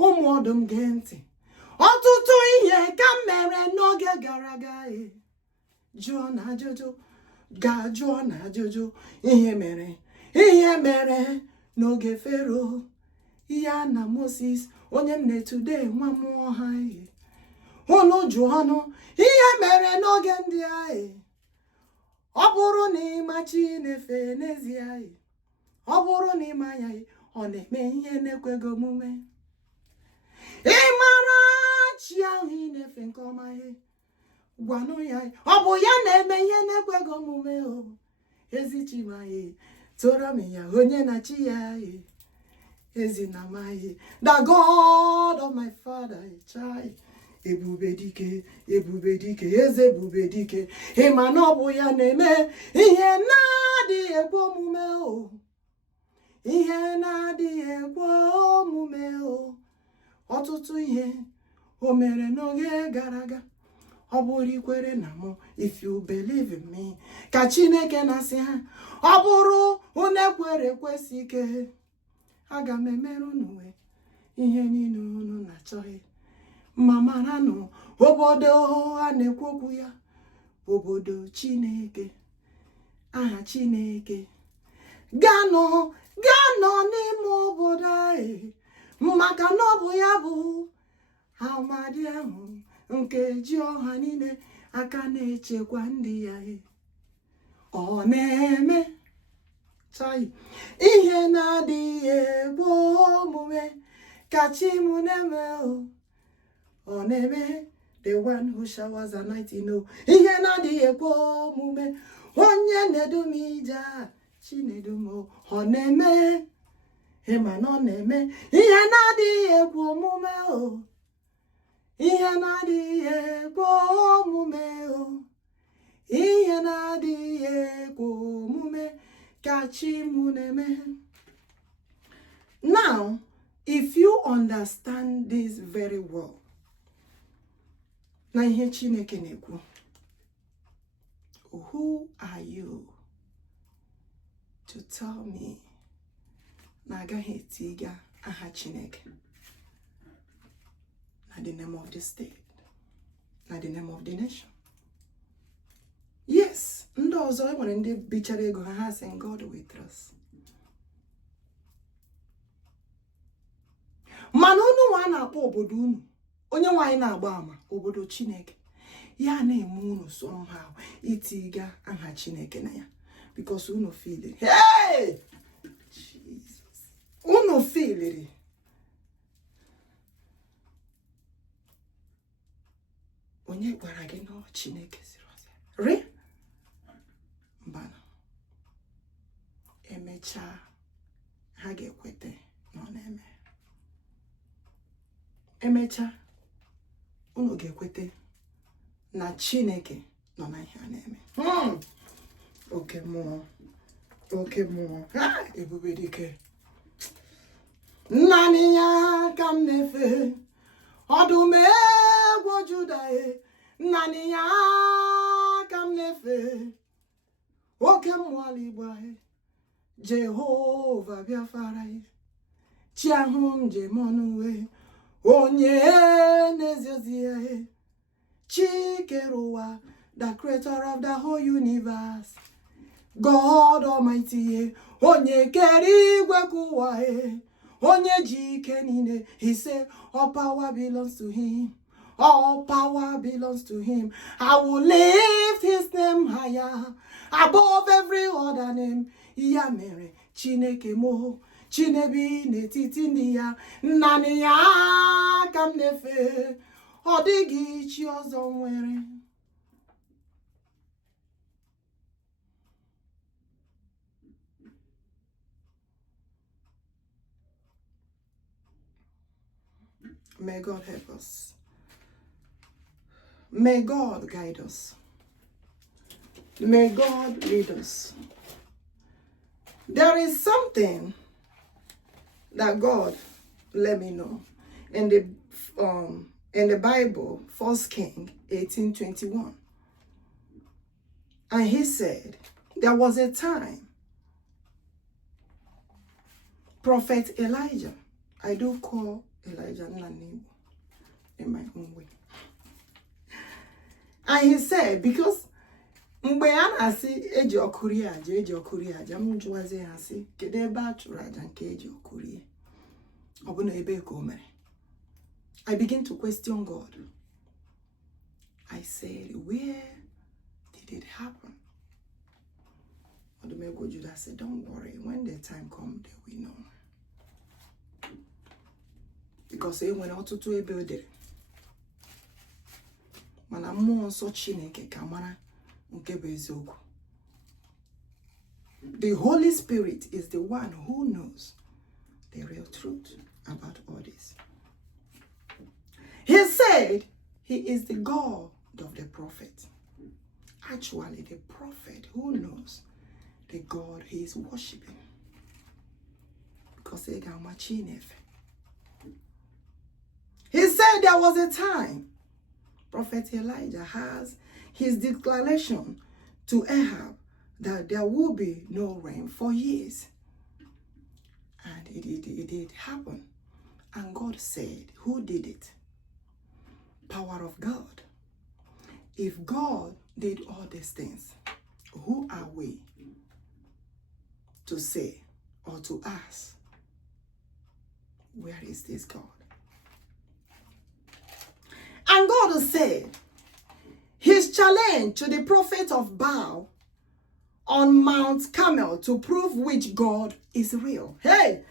ụmụ ọdụm gee ntị ọtụtụ ihe ka mere n'oge gara aga jụọ na ajụjụ ihe mere n'oge Fero ya na Moses onye nne today nwa mmụọ ha unu jụ ọnụ ihe mere n'oge ndị anyị. Ọ bụrụ na ịma Chineke n'ezie anyị, ọ bụrụ na ịma ya ọ na-eme ihe na-ekweghị omume. Ịmara chi ahụ ị na-efe nke ọma gwanụ ya ọ bụ ya na-eme ihe na-ekweghị omume o. Ezi Chimaye toro m ya onye na chi ya ezi na maghị the God of my father chai. Ebube dike eze ebube dike. Ịma na ọ bụ ya na-eme ihe na-adịghị ekwe omume o. Ihe na-adịghị ekwe omume o. Ọtụtụ ihe o mere n'oge gara aga. Ọ bụrụ ikwere na mụ, if you believe in me, ka Chineke na-asị ha, ọ bụrụ unu ekwere ekwesị ike, aga m emere unu ihe niile unu na-achọghị. Ma maranụ obodo a na-ekwu okwu ya, obodo Chineke, aha Chineke. Ganọ n'ime obodo anyị, maka na ọ bụ ya bụ amadi ahụ nke ji ọha niile aka na-echekwa ndị ya. Ọ na-eme ihe na-adịghị ekwe omume ka chi m na-eme o. Ọ na-eme the one who showers at night, ihe na-adịghị ekwe omume. Onye na-edu m ije a, Chinedu m, ọ na-eme ịma na ọ na-eme ihe na-adịghị ekwe omume o. Ihe na-adịghị ekwe omume o. Ihe na-adịghị ekwe omume ka chi m na-eme. Now, if you understand this very well, na ihe Chineke na-ekwu, who are you to tell me na agaghị etiga aha Chineke na the name of the state, na the name of the nation? Yes, ndị ọzọ enwere ndị bichara ego ha sị God we trust. Mana unu nwa na-akpọ obodo unu, onye nwaanyị na-agba ama obodo Chineke, ya na-eme unu somehow itiga aha Chineke na ya, because unu feel it. Hey! Jesus. Unu feel it. Onye gwara gị na Chineke siri ọzọ? Re? Mbana. Emecha ha ga-ekwete na ọ na-eme. Emecha unu ga-ekwete na Chineke nọ na ihe a na-eme. Oke mmụọ ha ebube dike. Naanị ya ka m na-efe, ọdụm egwu Juda, naanị ya ka m na-efe. Oke mmụọ ala Igbo, Jehova Biafra, chi ahụ m jem ọnụ, onye na-ezi ozi ya, CHERUBIM, the creator of the whole universe, God Almighty, onye kere igwe kụwa, onye ji ike niile. He said all power belongs to him. All power belongs to him. I will lift his name higher above every other name. Ya mere Chineke mo, Chinebi n'etiti ndị ya, naanị ya ka m na-efe, ọ dịghị chi ọzọ nwere. May God help us. May God guide us. May God lead us. There is something that God let me know in the Bible, 1 Kings 18:21. And he said, there was a time Prophet Elijah, I do call Elijah Nnamdi in my own way. And he said, because mgbe a na-asị eji ọkụri aja, m jụwazi ha sị kedu ebe a chụrụ aja nke eji ọkụri? Ọ bụ na ebe ka o mere? I begin to question God. I said, where did it happen? Odogwu Judah said, don't worry. When the time comes, they will know. Because when ọtụtụ ebe o dere, mana mmụọ nsọ Chineke ka mara nke bụ eziokwu. The Holy Spirit is the one who knows the real truth about all this. He said he is the God of the prophet. Actually, the prophet who knows the God he is worshiping. Because he said there was a time Prophet Elijah has his declaration to Ahab that there will be no rain for years. And it did happen. And God said, who did it? Power of God. If God did all these things, who are we to say or to ask, where is this God? And God said, his challenge to the prophet of Baal on Mount Carmel to prove which God is real. Hey!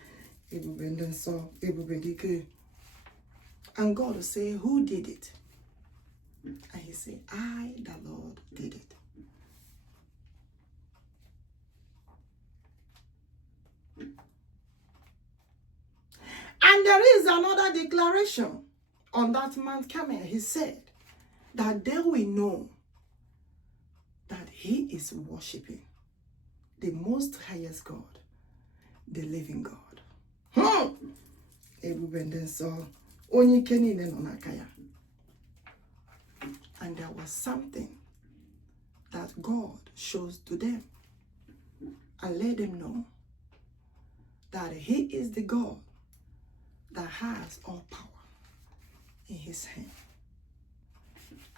And God will say, who did it? And he said, I, the Lord, did it. And there is another declaration on that Mount Carmel. He said that they will know that he is worshiping the most highest God, the living God. And there was something that God shows to them and let them know that he is the God that has all power in his hand.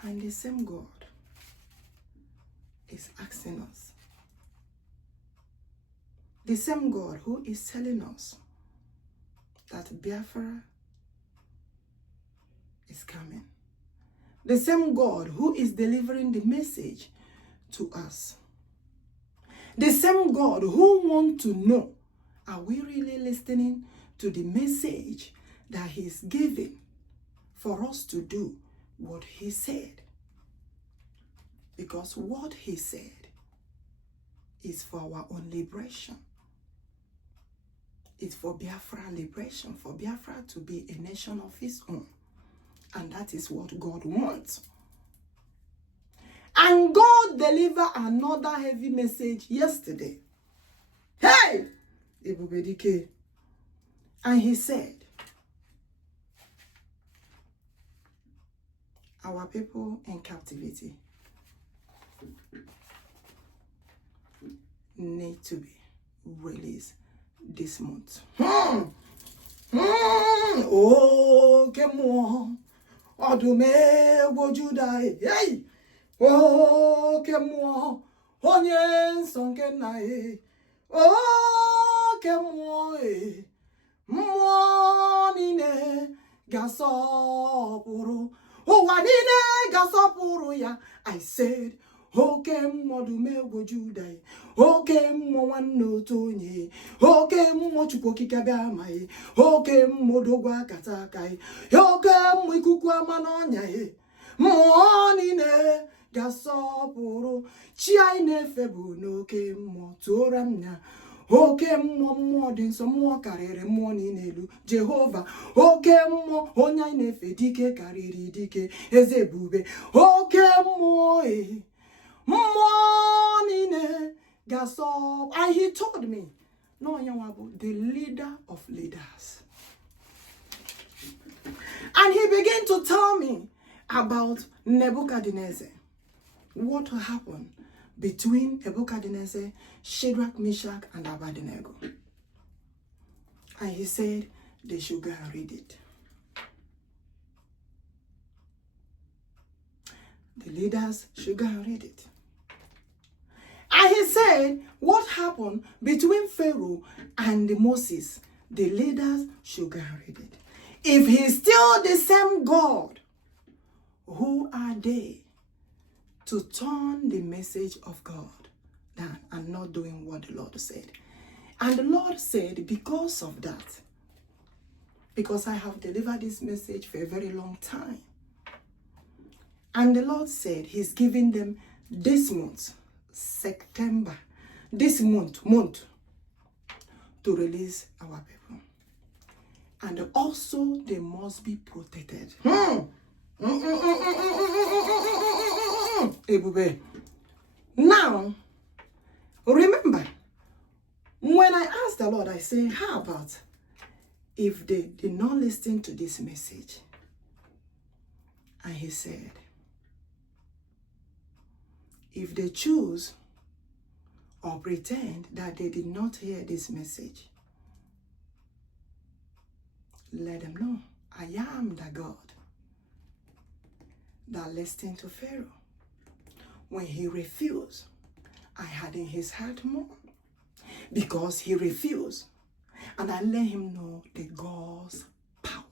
And the same God is asking us, the same God who is telling us that Biafra is coming, the same God who is delivering the message to us, the same God who wants to know, are we really listening to the message that he's giving for us to do what he said? Because what he said is for our own liberation. It's for Biafra liberation, for Biafra to be a nation of his own. And that is what God wants. And God delivered another heavy message yesterday. Hey! And he said, our people in captivity need to be released this month. Oh, come on. Odogwu Judah. Hey! Oh, come on. Onye sonke na e. Oh, come on. Mmụọ niile ga-asọpụrụ. Ụwa niile ga-asọpụrụ ya. I said, oke mmụọ Odogwu Judah. Oke mmụọ nwanne otu onye. Oke mmụọ Chukwu okike bịa ama e. Oke mmụọ Odogwu akata aka e. Oke mmụọ ikuku ama n'ọnya e. Mmụọ niile ga-asọpụrụ. Chi anyị na-efe bụ n'oke mmụọ tụọra m ya. Oke mmụọ mmụọ dị nsọ, mmụọ karịrị mmụọ niile elu. Jehova, oke mmụọ onye anyị na-efe dike karịrị dike. Eze ebube, oke mmụọ e. Mmụọ niile ga-asọ. And he told me, no, Yawabu, the leader of leaders. And he began to tell me about Nebuchadnezzar. What happened between Nebuchadnezzar, Shadrach, Meshach, and Abednego. And he said they should go and read it. The leaders should go and read it. And he said what happened between Pharaoh and Moses, the leaders should go and read it. If he's still the same God, who are they to turn the message of God down and not doing what the Lord said. And the Lord said, because of that, because I have delivered this message for a very long time, and the Lord said he's giving them this month, September, this month, to release our people. And also they must be protected. Now, remember, when I asked the Lord, I said, how about if they did not listen to this message? And he said, if they choose or pretend that they did not hear this message, let them know I am the God that listened to Pharaoh. When he refused, I had in his heart more, because he refused, and I let him know the God's power.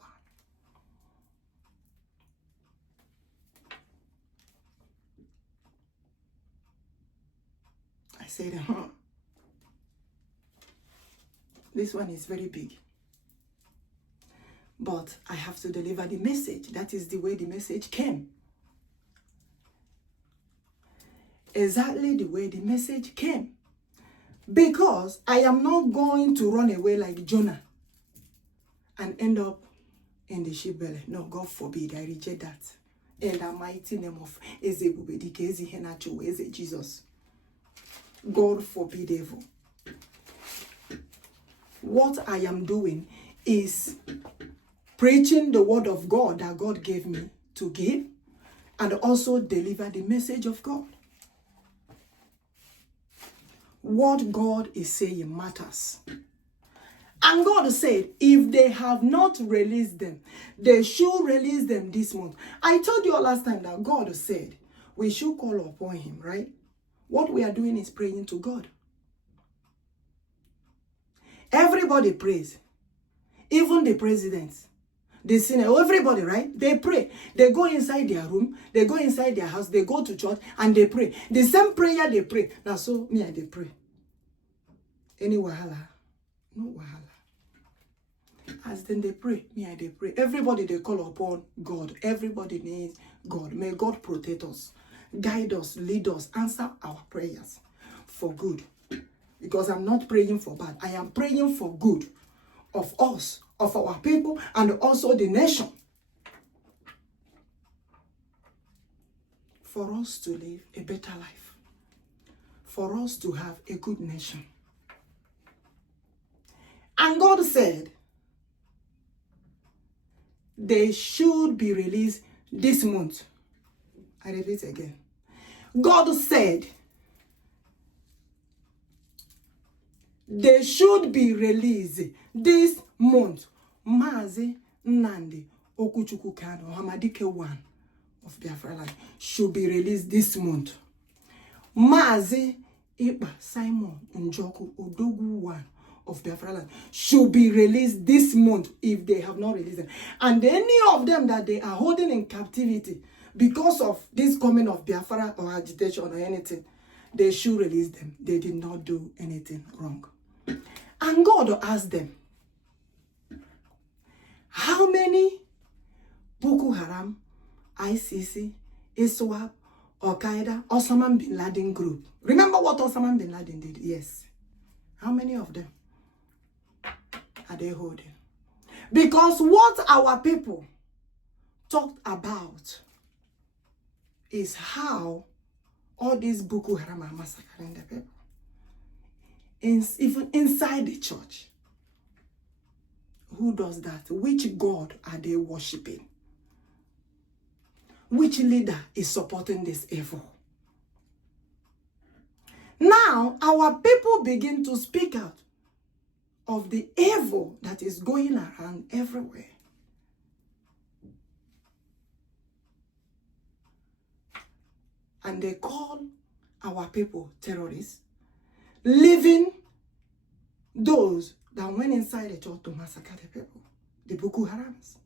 I said, this one is very big, but I have to deliver the message. That is the way the message came. Exactly the way the message came. Because I am not going to run away like Jonah and end up in the sheep belly. No, God forbid. I reject that. In the mighty name of Jesus. God forbid evil. What I am doing is preaching the word of God that God gave me to give, and also deliver the message of God. What God is saying matters. And God said, if they have not released them, they should release them this month. I told you all last time that God said we should call upon him, right? What we are doing is praying to God. Everybody prays. Even the presidents, the Senate, everybody, right? They pray. They go inside their room, they go inside their house, they go to church, and they pray. The same prayer they pray. Now, so me, I they pray. Any wahala? No wahala. As then they pray, me, I they pray. Everybody, they call upon God. Everybody needs God. May God protect us, guide us, lead us, answer our prayers for good. Because I'm not praying for bad. I am praying for good of us, of our people, and also the nation. For us to live a better life. For us to have a good nation. And God said, they should be released this month. I repeat again. God said, they should be released this month. Mazi Nnamdi Okwuchukwu kanu, Ohamadike 1 of Biafra and Our should be released this month. Mazi Ekpa, Simon, Njoku, Odogwu 1 of Biafra and Our should be released this month if they have not released them. And any of them that they are holding in captivity because of this coming of Biafra or agitation or anything, they should release them. They did not do anything wrong. And God asked them, how many Boko Haram, ICC, ISWAP, Al-Qaeda, Osama bin Laden group? Remember what Osama bin Laden did? Yes. How many of them are they holding? Because what our people talked about is how all these Boko Haram are massacring the people. Even inside the church. Who does that? Which God are they worshiping? Which leader is supporting this evil? Now, our people begin to speak out of the evil that is going around everywhere. And they call our people terrorists, leaving those that went inside the church to massacre the people, the Boko Harams.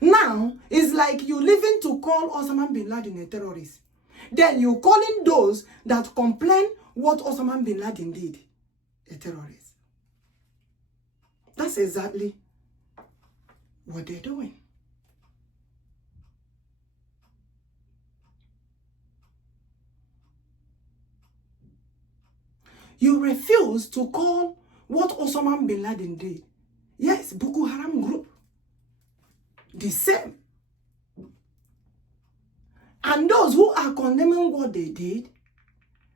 Now, it's like you living to call Osama bin Laden a terrorist. Then you calling those that complain what Osama bin Laden did a terrorist. That's exactly what they're doing. You refuse to call what Osama bin Laden did. Yes, Boko Haram group. The same. And those who are condemning what they did,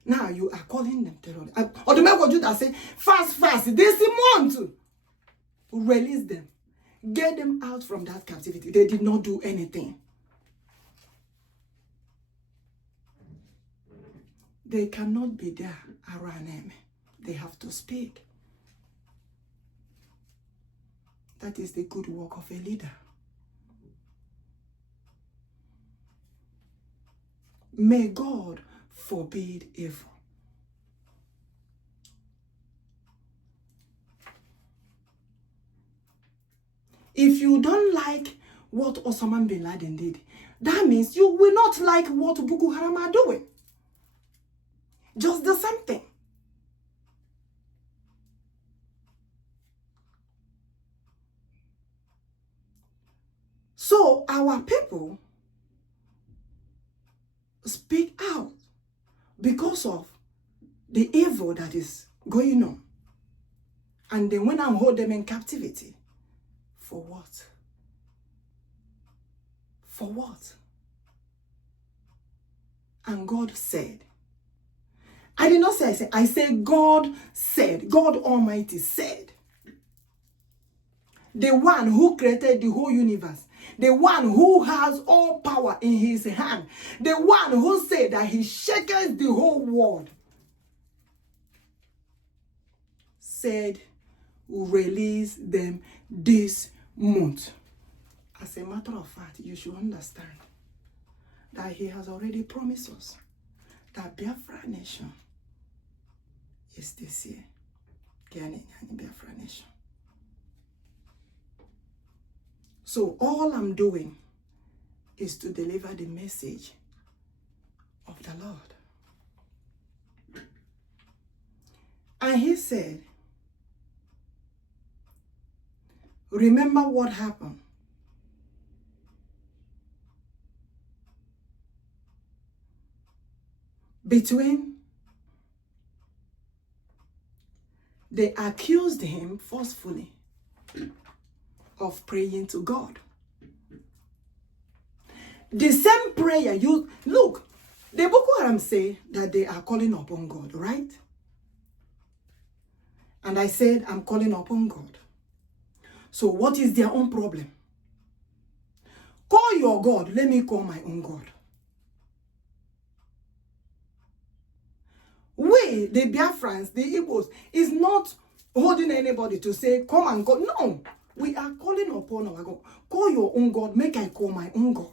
now you are calling them terrorists. Or the man that say, fast, this month, release them. Get them out from that captivity. They did not do anything. They cannot be there around him. They have to speak. That is the good work of a leader. May God forbid evil. If you don't like what Osama bin Laden did, that means you will not like what Boko Haram are doing. Just the same thing. So our people speak out because of the evil that is going on. And they went and hold them in captivity. For what? For what? And God said, I did not say I said God said, God Almighty said, the one who created the whole universe, the one who has all power in his hand, the one who said that he shakes the whole world, said, release them this month. As a matter of fact, you should understand that he has already promised us that Biafra nation is this year. Biafra nation. So all I'm doing is to deliver the message of the Lord. And he said, remember what happened. Between they accused him forcefully of praying to God. The same prayer, you look, the Boko Haram say that they are calling upon God, right? And I said, I'm calling upon God. So what is their own problem? Call your God, let me call my own God. We, the Biafrans, the Igbos, is not holding anybody to say, come and go. No, we are calling upon our God. Call your own God, make I call my own God.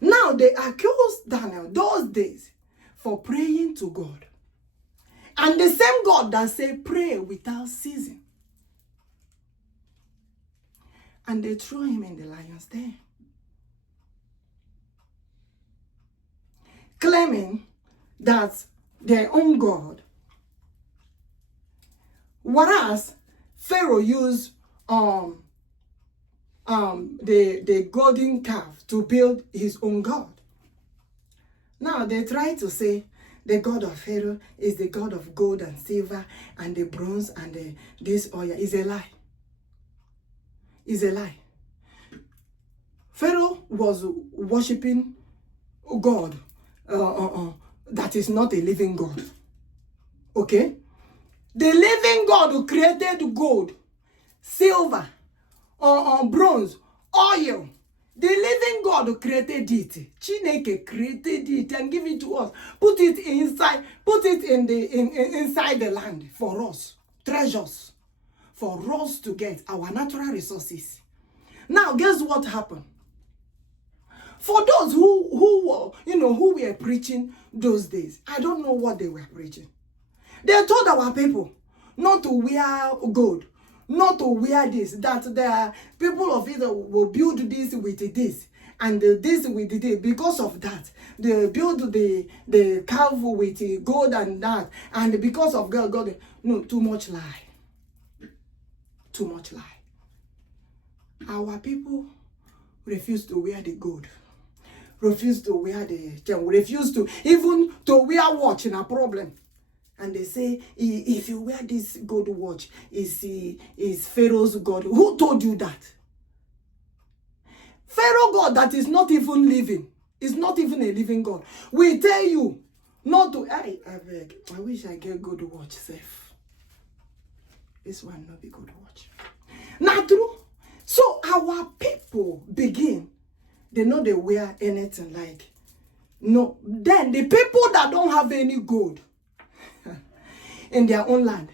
Now they accused Daniel those days for praying to God. And the same God that said pray without ceasing. And they threw him in the lion's den. Claiming that their own God, whereas Pharaoh used the golden calf to build his own God. Now they try to say the God of Pharaoh is the God of gold and silver and the bronze and this oil. Is a lie. Is a lie. Pharaoh was worshiping God that is not a living God. Okay? The living God who created gold, silver, bronze, oil. The living God who created it. CHINEKE created it and give it to us. Put it inside, put it in inside the land for us. Treasures. For us to get our natural resources. Now, guess what happened? For those who were preaching those days, I don't know what they were preaching. They told our people not to wear gold, not to wear this, that there are people of Israel will build this with this, and this with this. Because of that, they build the calf with gold and that, and because of God, no, too much lie. Too much lie. Our people refuse to wear the gold, refuse to wear the chain, refuse to even to wear watch in a problem. And they say, if you wear this gold watch, is Pharaoh's God. Who told you that? Pharaoh God that is not even living, is not even a living God. We tell you not to. I beg. I wish I get good watch safe. This one not be good watch. Not true. So our people begin. They know they wear anything like. No. Then the people that don't have any gold in their own land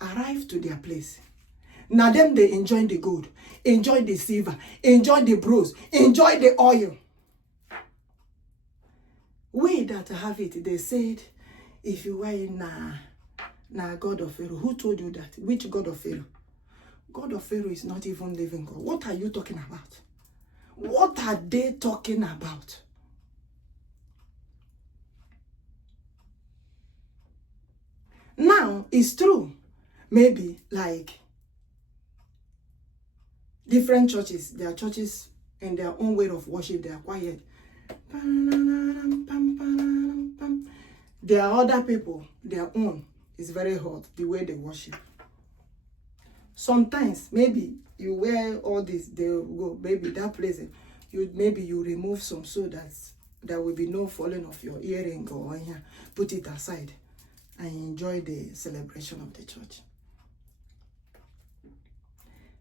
arrive to their place. Now them they enjoy the gold, enjoy the silver, enjoy the bronze, enjoy the oil. We that have it, they said, if you were nah God of Pharaoh. Who told you that? Which God of Pharaoh? God of Pharaoh is not even living God. What are you talking about? What are they talking about? Now, it's true. Maybe like different churches, their churches in their own way of worship, they are quiet. There are other people, their own is very hot, the way they worship. Sometimes, maybe you wear all this, they will go, maybe that place, maybe you remove some so that there will be no falling of your earring or here, put it aside and enjoy the celebration of the church.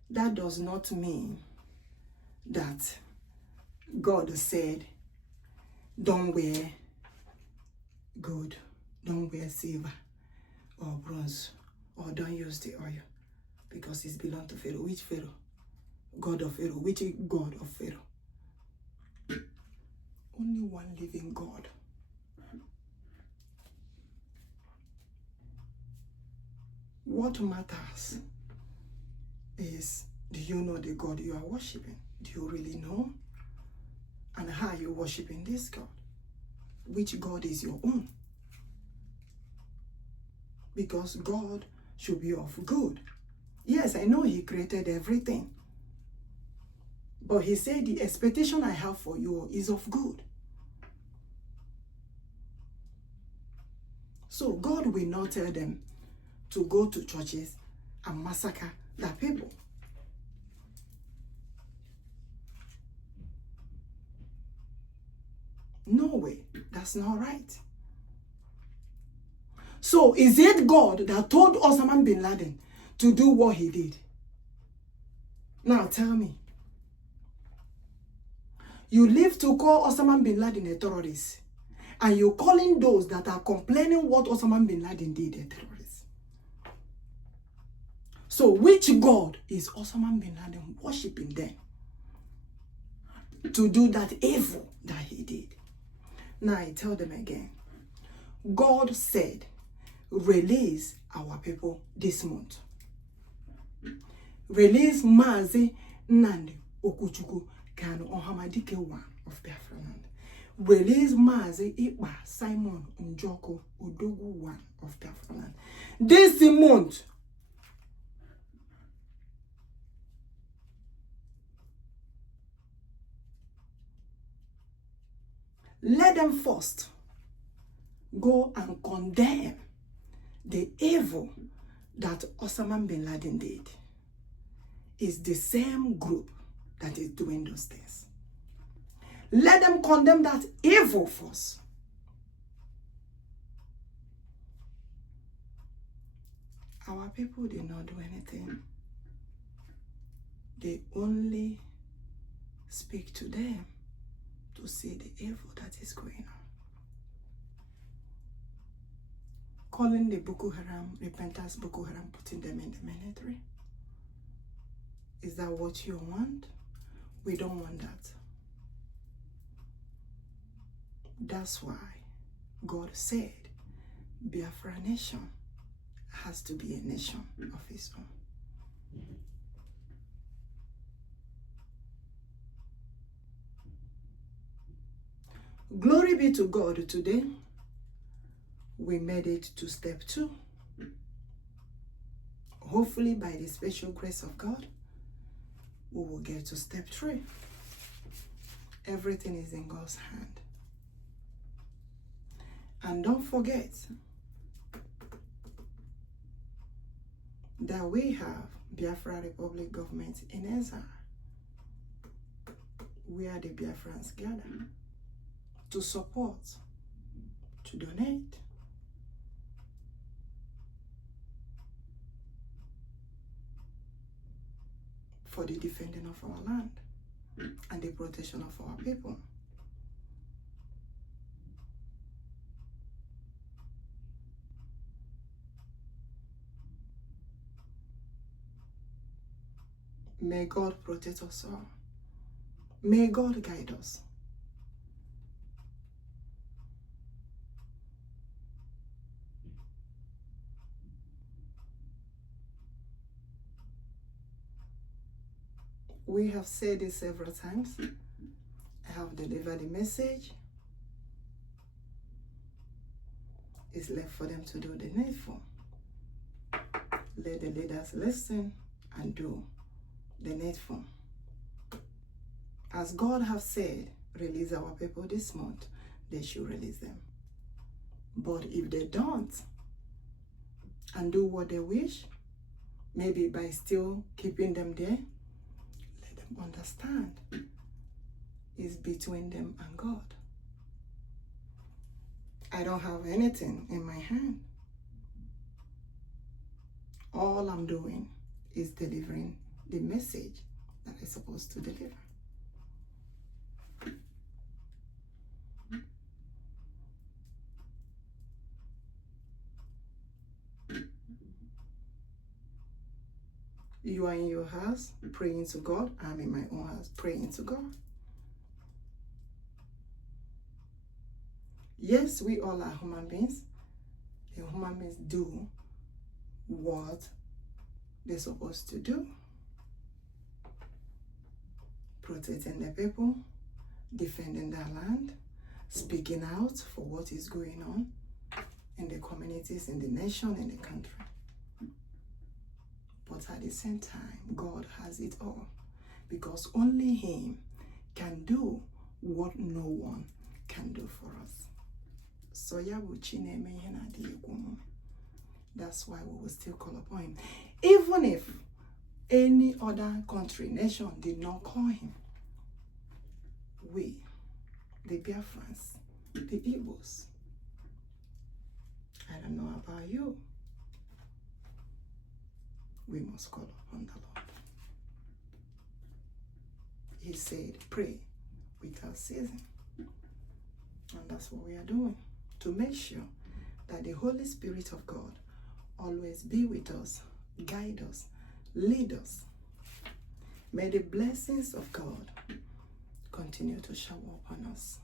That does not mean that God said, don't wear gold, don't wear silver or bronze, or don't use the oil, because it belongs to Pharaoh. Which Pharaoh? God of Pharaoh. Which God of Pharaoh? Only one living God. What matters is, do you know the God you are worshiping? Do you really know? And how are you worshiping this God? Which God is your own? Because God should be of good. Yes, I know he created everything. But he said the expectation I have for you is of good. So God will not tell them to go to churches and massacre their people. No way. That's not right. So is it God that told Osama bin Laden to do what he did? Now tell me. You live to call Osama bin Laden a terrorist, and you're calling those that are complaining what Osama bin Laden did a terrorist. So which God is Osama bin Laden worshiping then to do that evil that he did? Now I tell them again. God said, release our people this month. Release Mazi Nnamdi Okwuchukwu, kanu Ohamadike 1 of Biafra and Our. Release Mazi Ekpa, Simon Njoku, Odogwu 1 of Biafra and Our. This month, let them first go and condemn the evil that Osama bin Laden did. It's the same group that is doing those things. Let them condemn that evil first. Our people did not do anything. They only speak to them to see the evil that is going on. Calling the Boko Haram, repentance Boko Haram, putting them in the military. Is that what you want? We don't want that. That's why God said Biafra nation has to be a nation of its own. Glory be to God. Today, we made it to step 2. Hopefully, by the special grace of God, we will get to step 3. Everything is in God's hand. And don't forget that we have Biafra Republic government in exile, where the Biafrans gather to support, to donate, for the defending of our land and the protection of our people. May God protect us all. May God guide us. We have said this several times. I have delivered the message. It's left for them to do the needful. Let the leaders listen and do the needful. As God have said, release our people this month, they should release them. But if they don't and do what they wish, maybe by still keeping them there, let them understand it's between them and God. I don't have anything in my hand. All I'm doing is delivering the message that I'm supposed to deliver. You are in your house praying to God. I'm in my own house praying to God. Yes, we all are human beings. The human beings do what they're supposed to do. Protecting the people, defending their land, speaking out for what is going on in the communities, in the nation, in the country. But at the same time, God has it all, because only Him can do what no one can do for us. So CHINEKE Nnamdi Okwuchukwu. That's why we will still call upon Him. Even if any other country, nation did not call Him, we, the Biafrans, the Igbos, I don't know about you, we must call upon the Lord. He said, pray without ceasing. And that's what we are doing, to make sure that the Holy Spirit of God always be with us, guide us, lead us. May the blessings of God continue to shower upon us.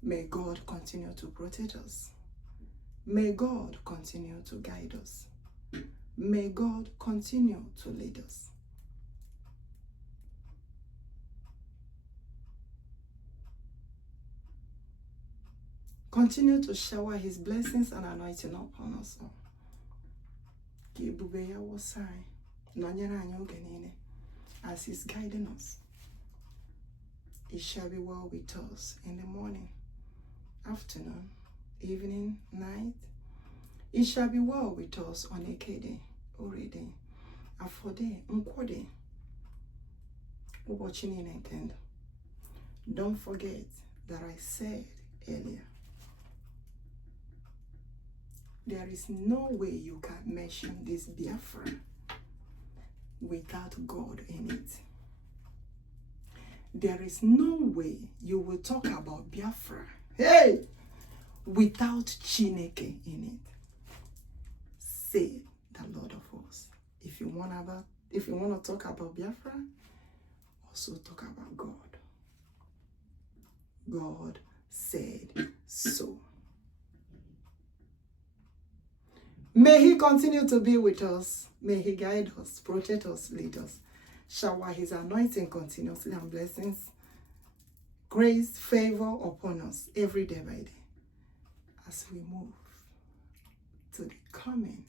May God continue to protect us. May God continue to guide us. May God continue to lead us. Continue to shower His blessings and anointing upon us all. As He's guiding us. It shall be well with us in the morning, afternoon, evening, night. It shall be well with us on a day, already, afode, unkwode, CHINEKE. Don't forget that I said earlier, there is no way you can mention this Biafra without God in it. There is no way you will talk about Biafra, hey, without CHINEKE in it. Say the Lord of hosts. If you want to talk about Biafra, also talk about God. God said so. May He continue to be with us. May He guide us, protect us, lead us. Shower His anointing continuously and blessings, grace, favor upon us every day by day as we move to the coming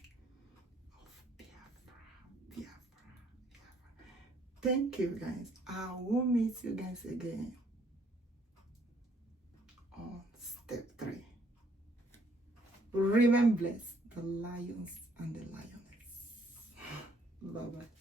of Biafra. Thank you, guys. I will meet you guys again on step 3. Remember, bless the lions and the lioness. Bye-bye.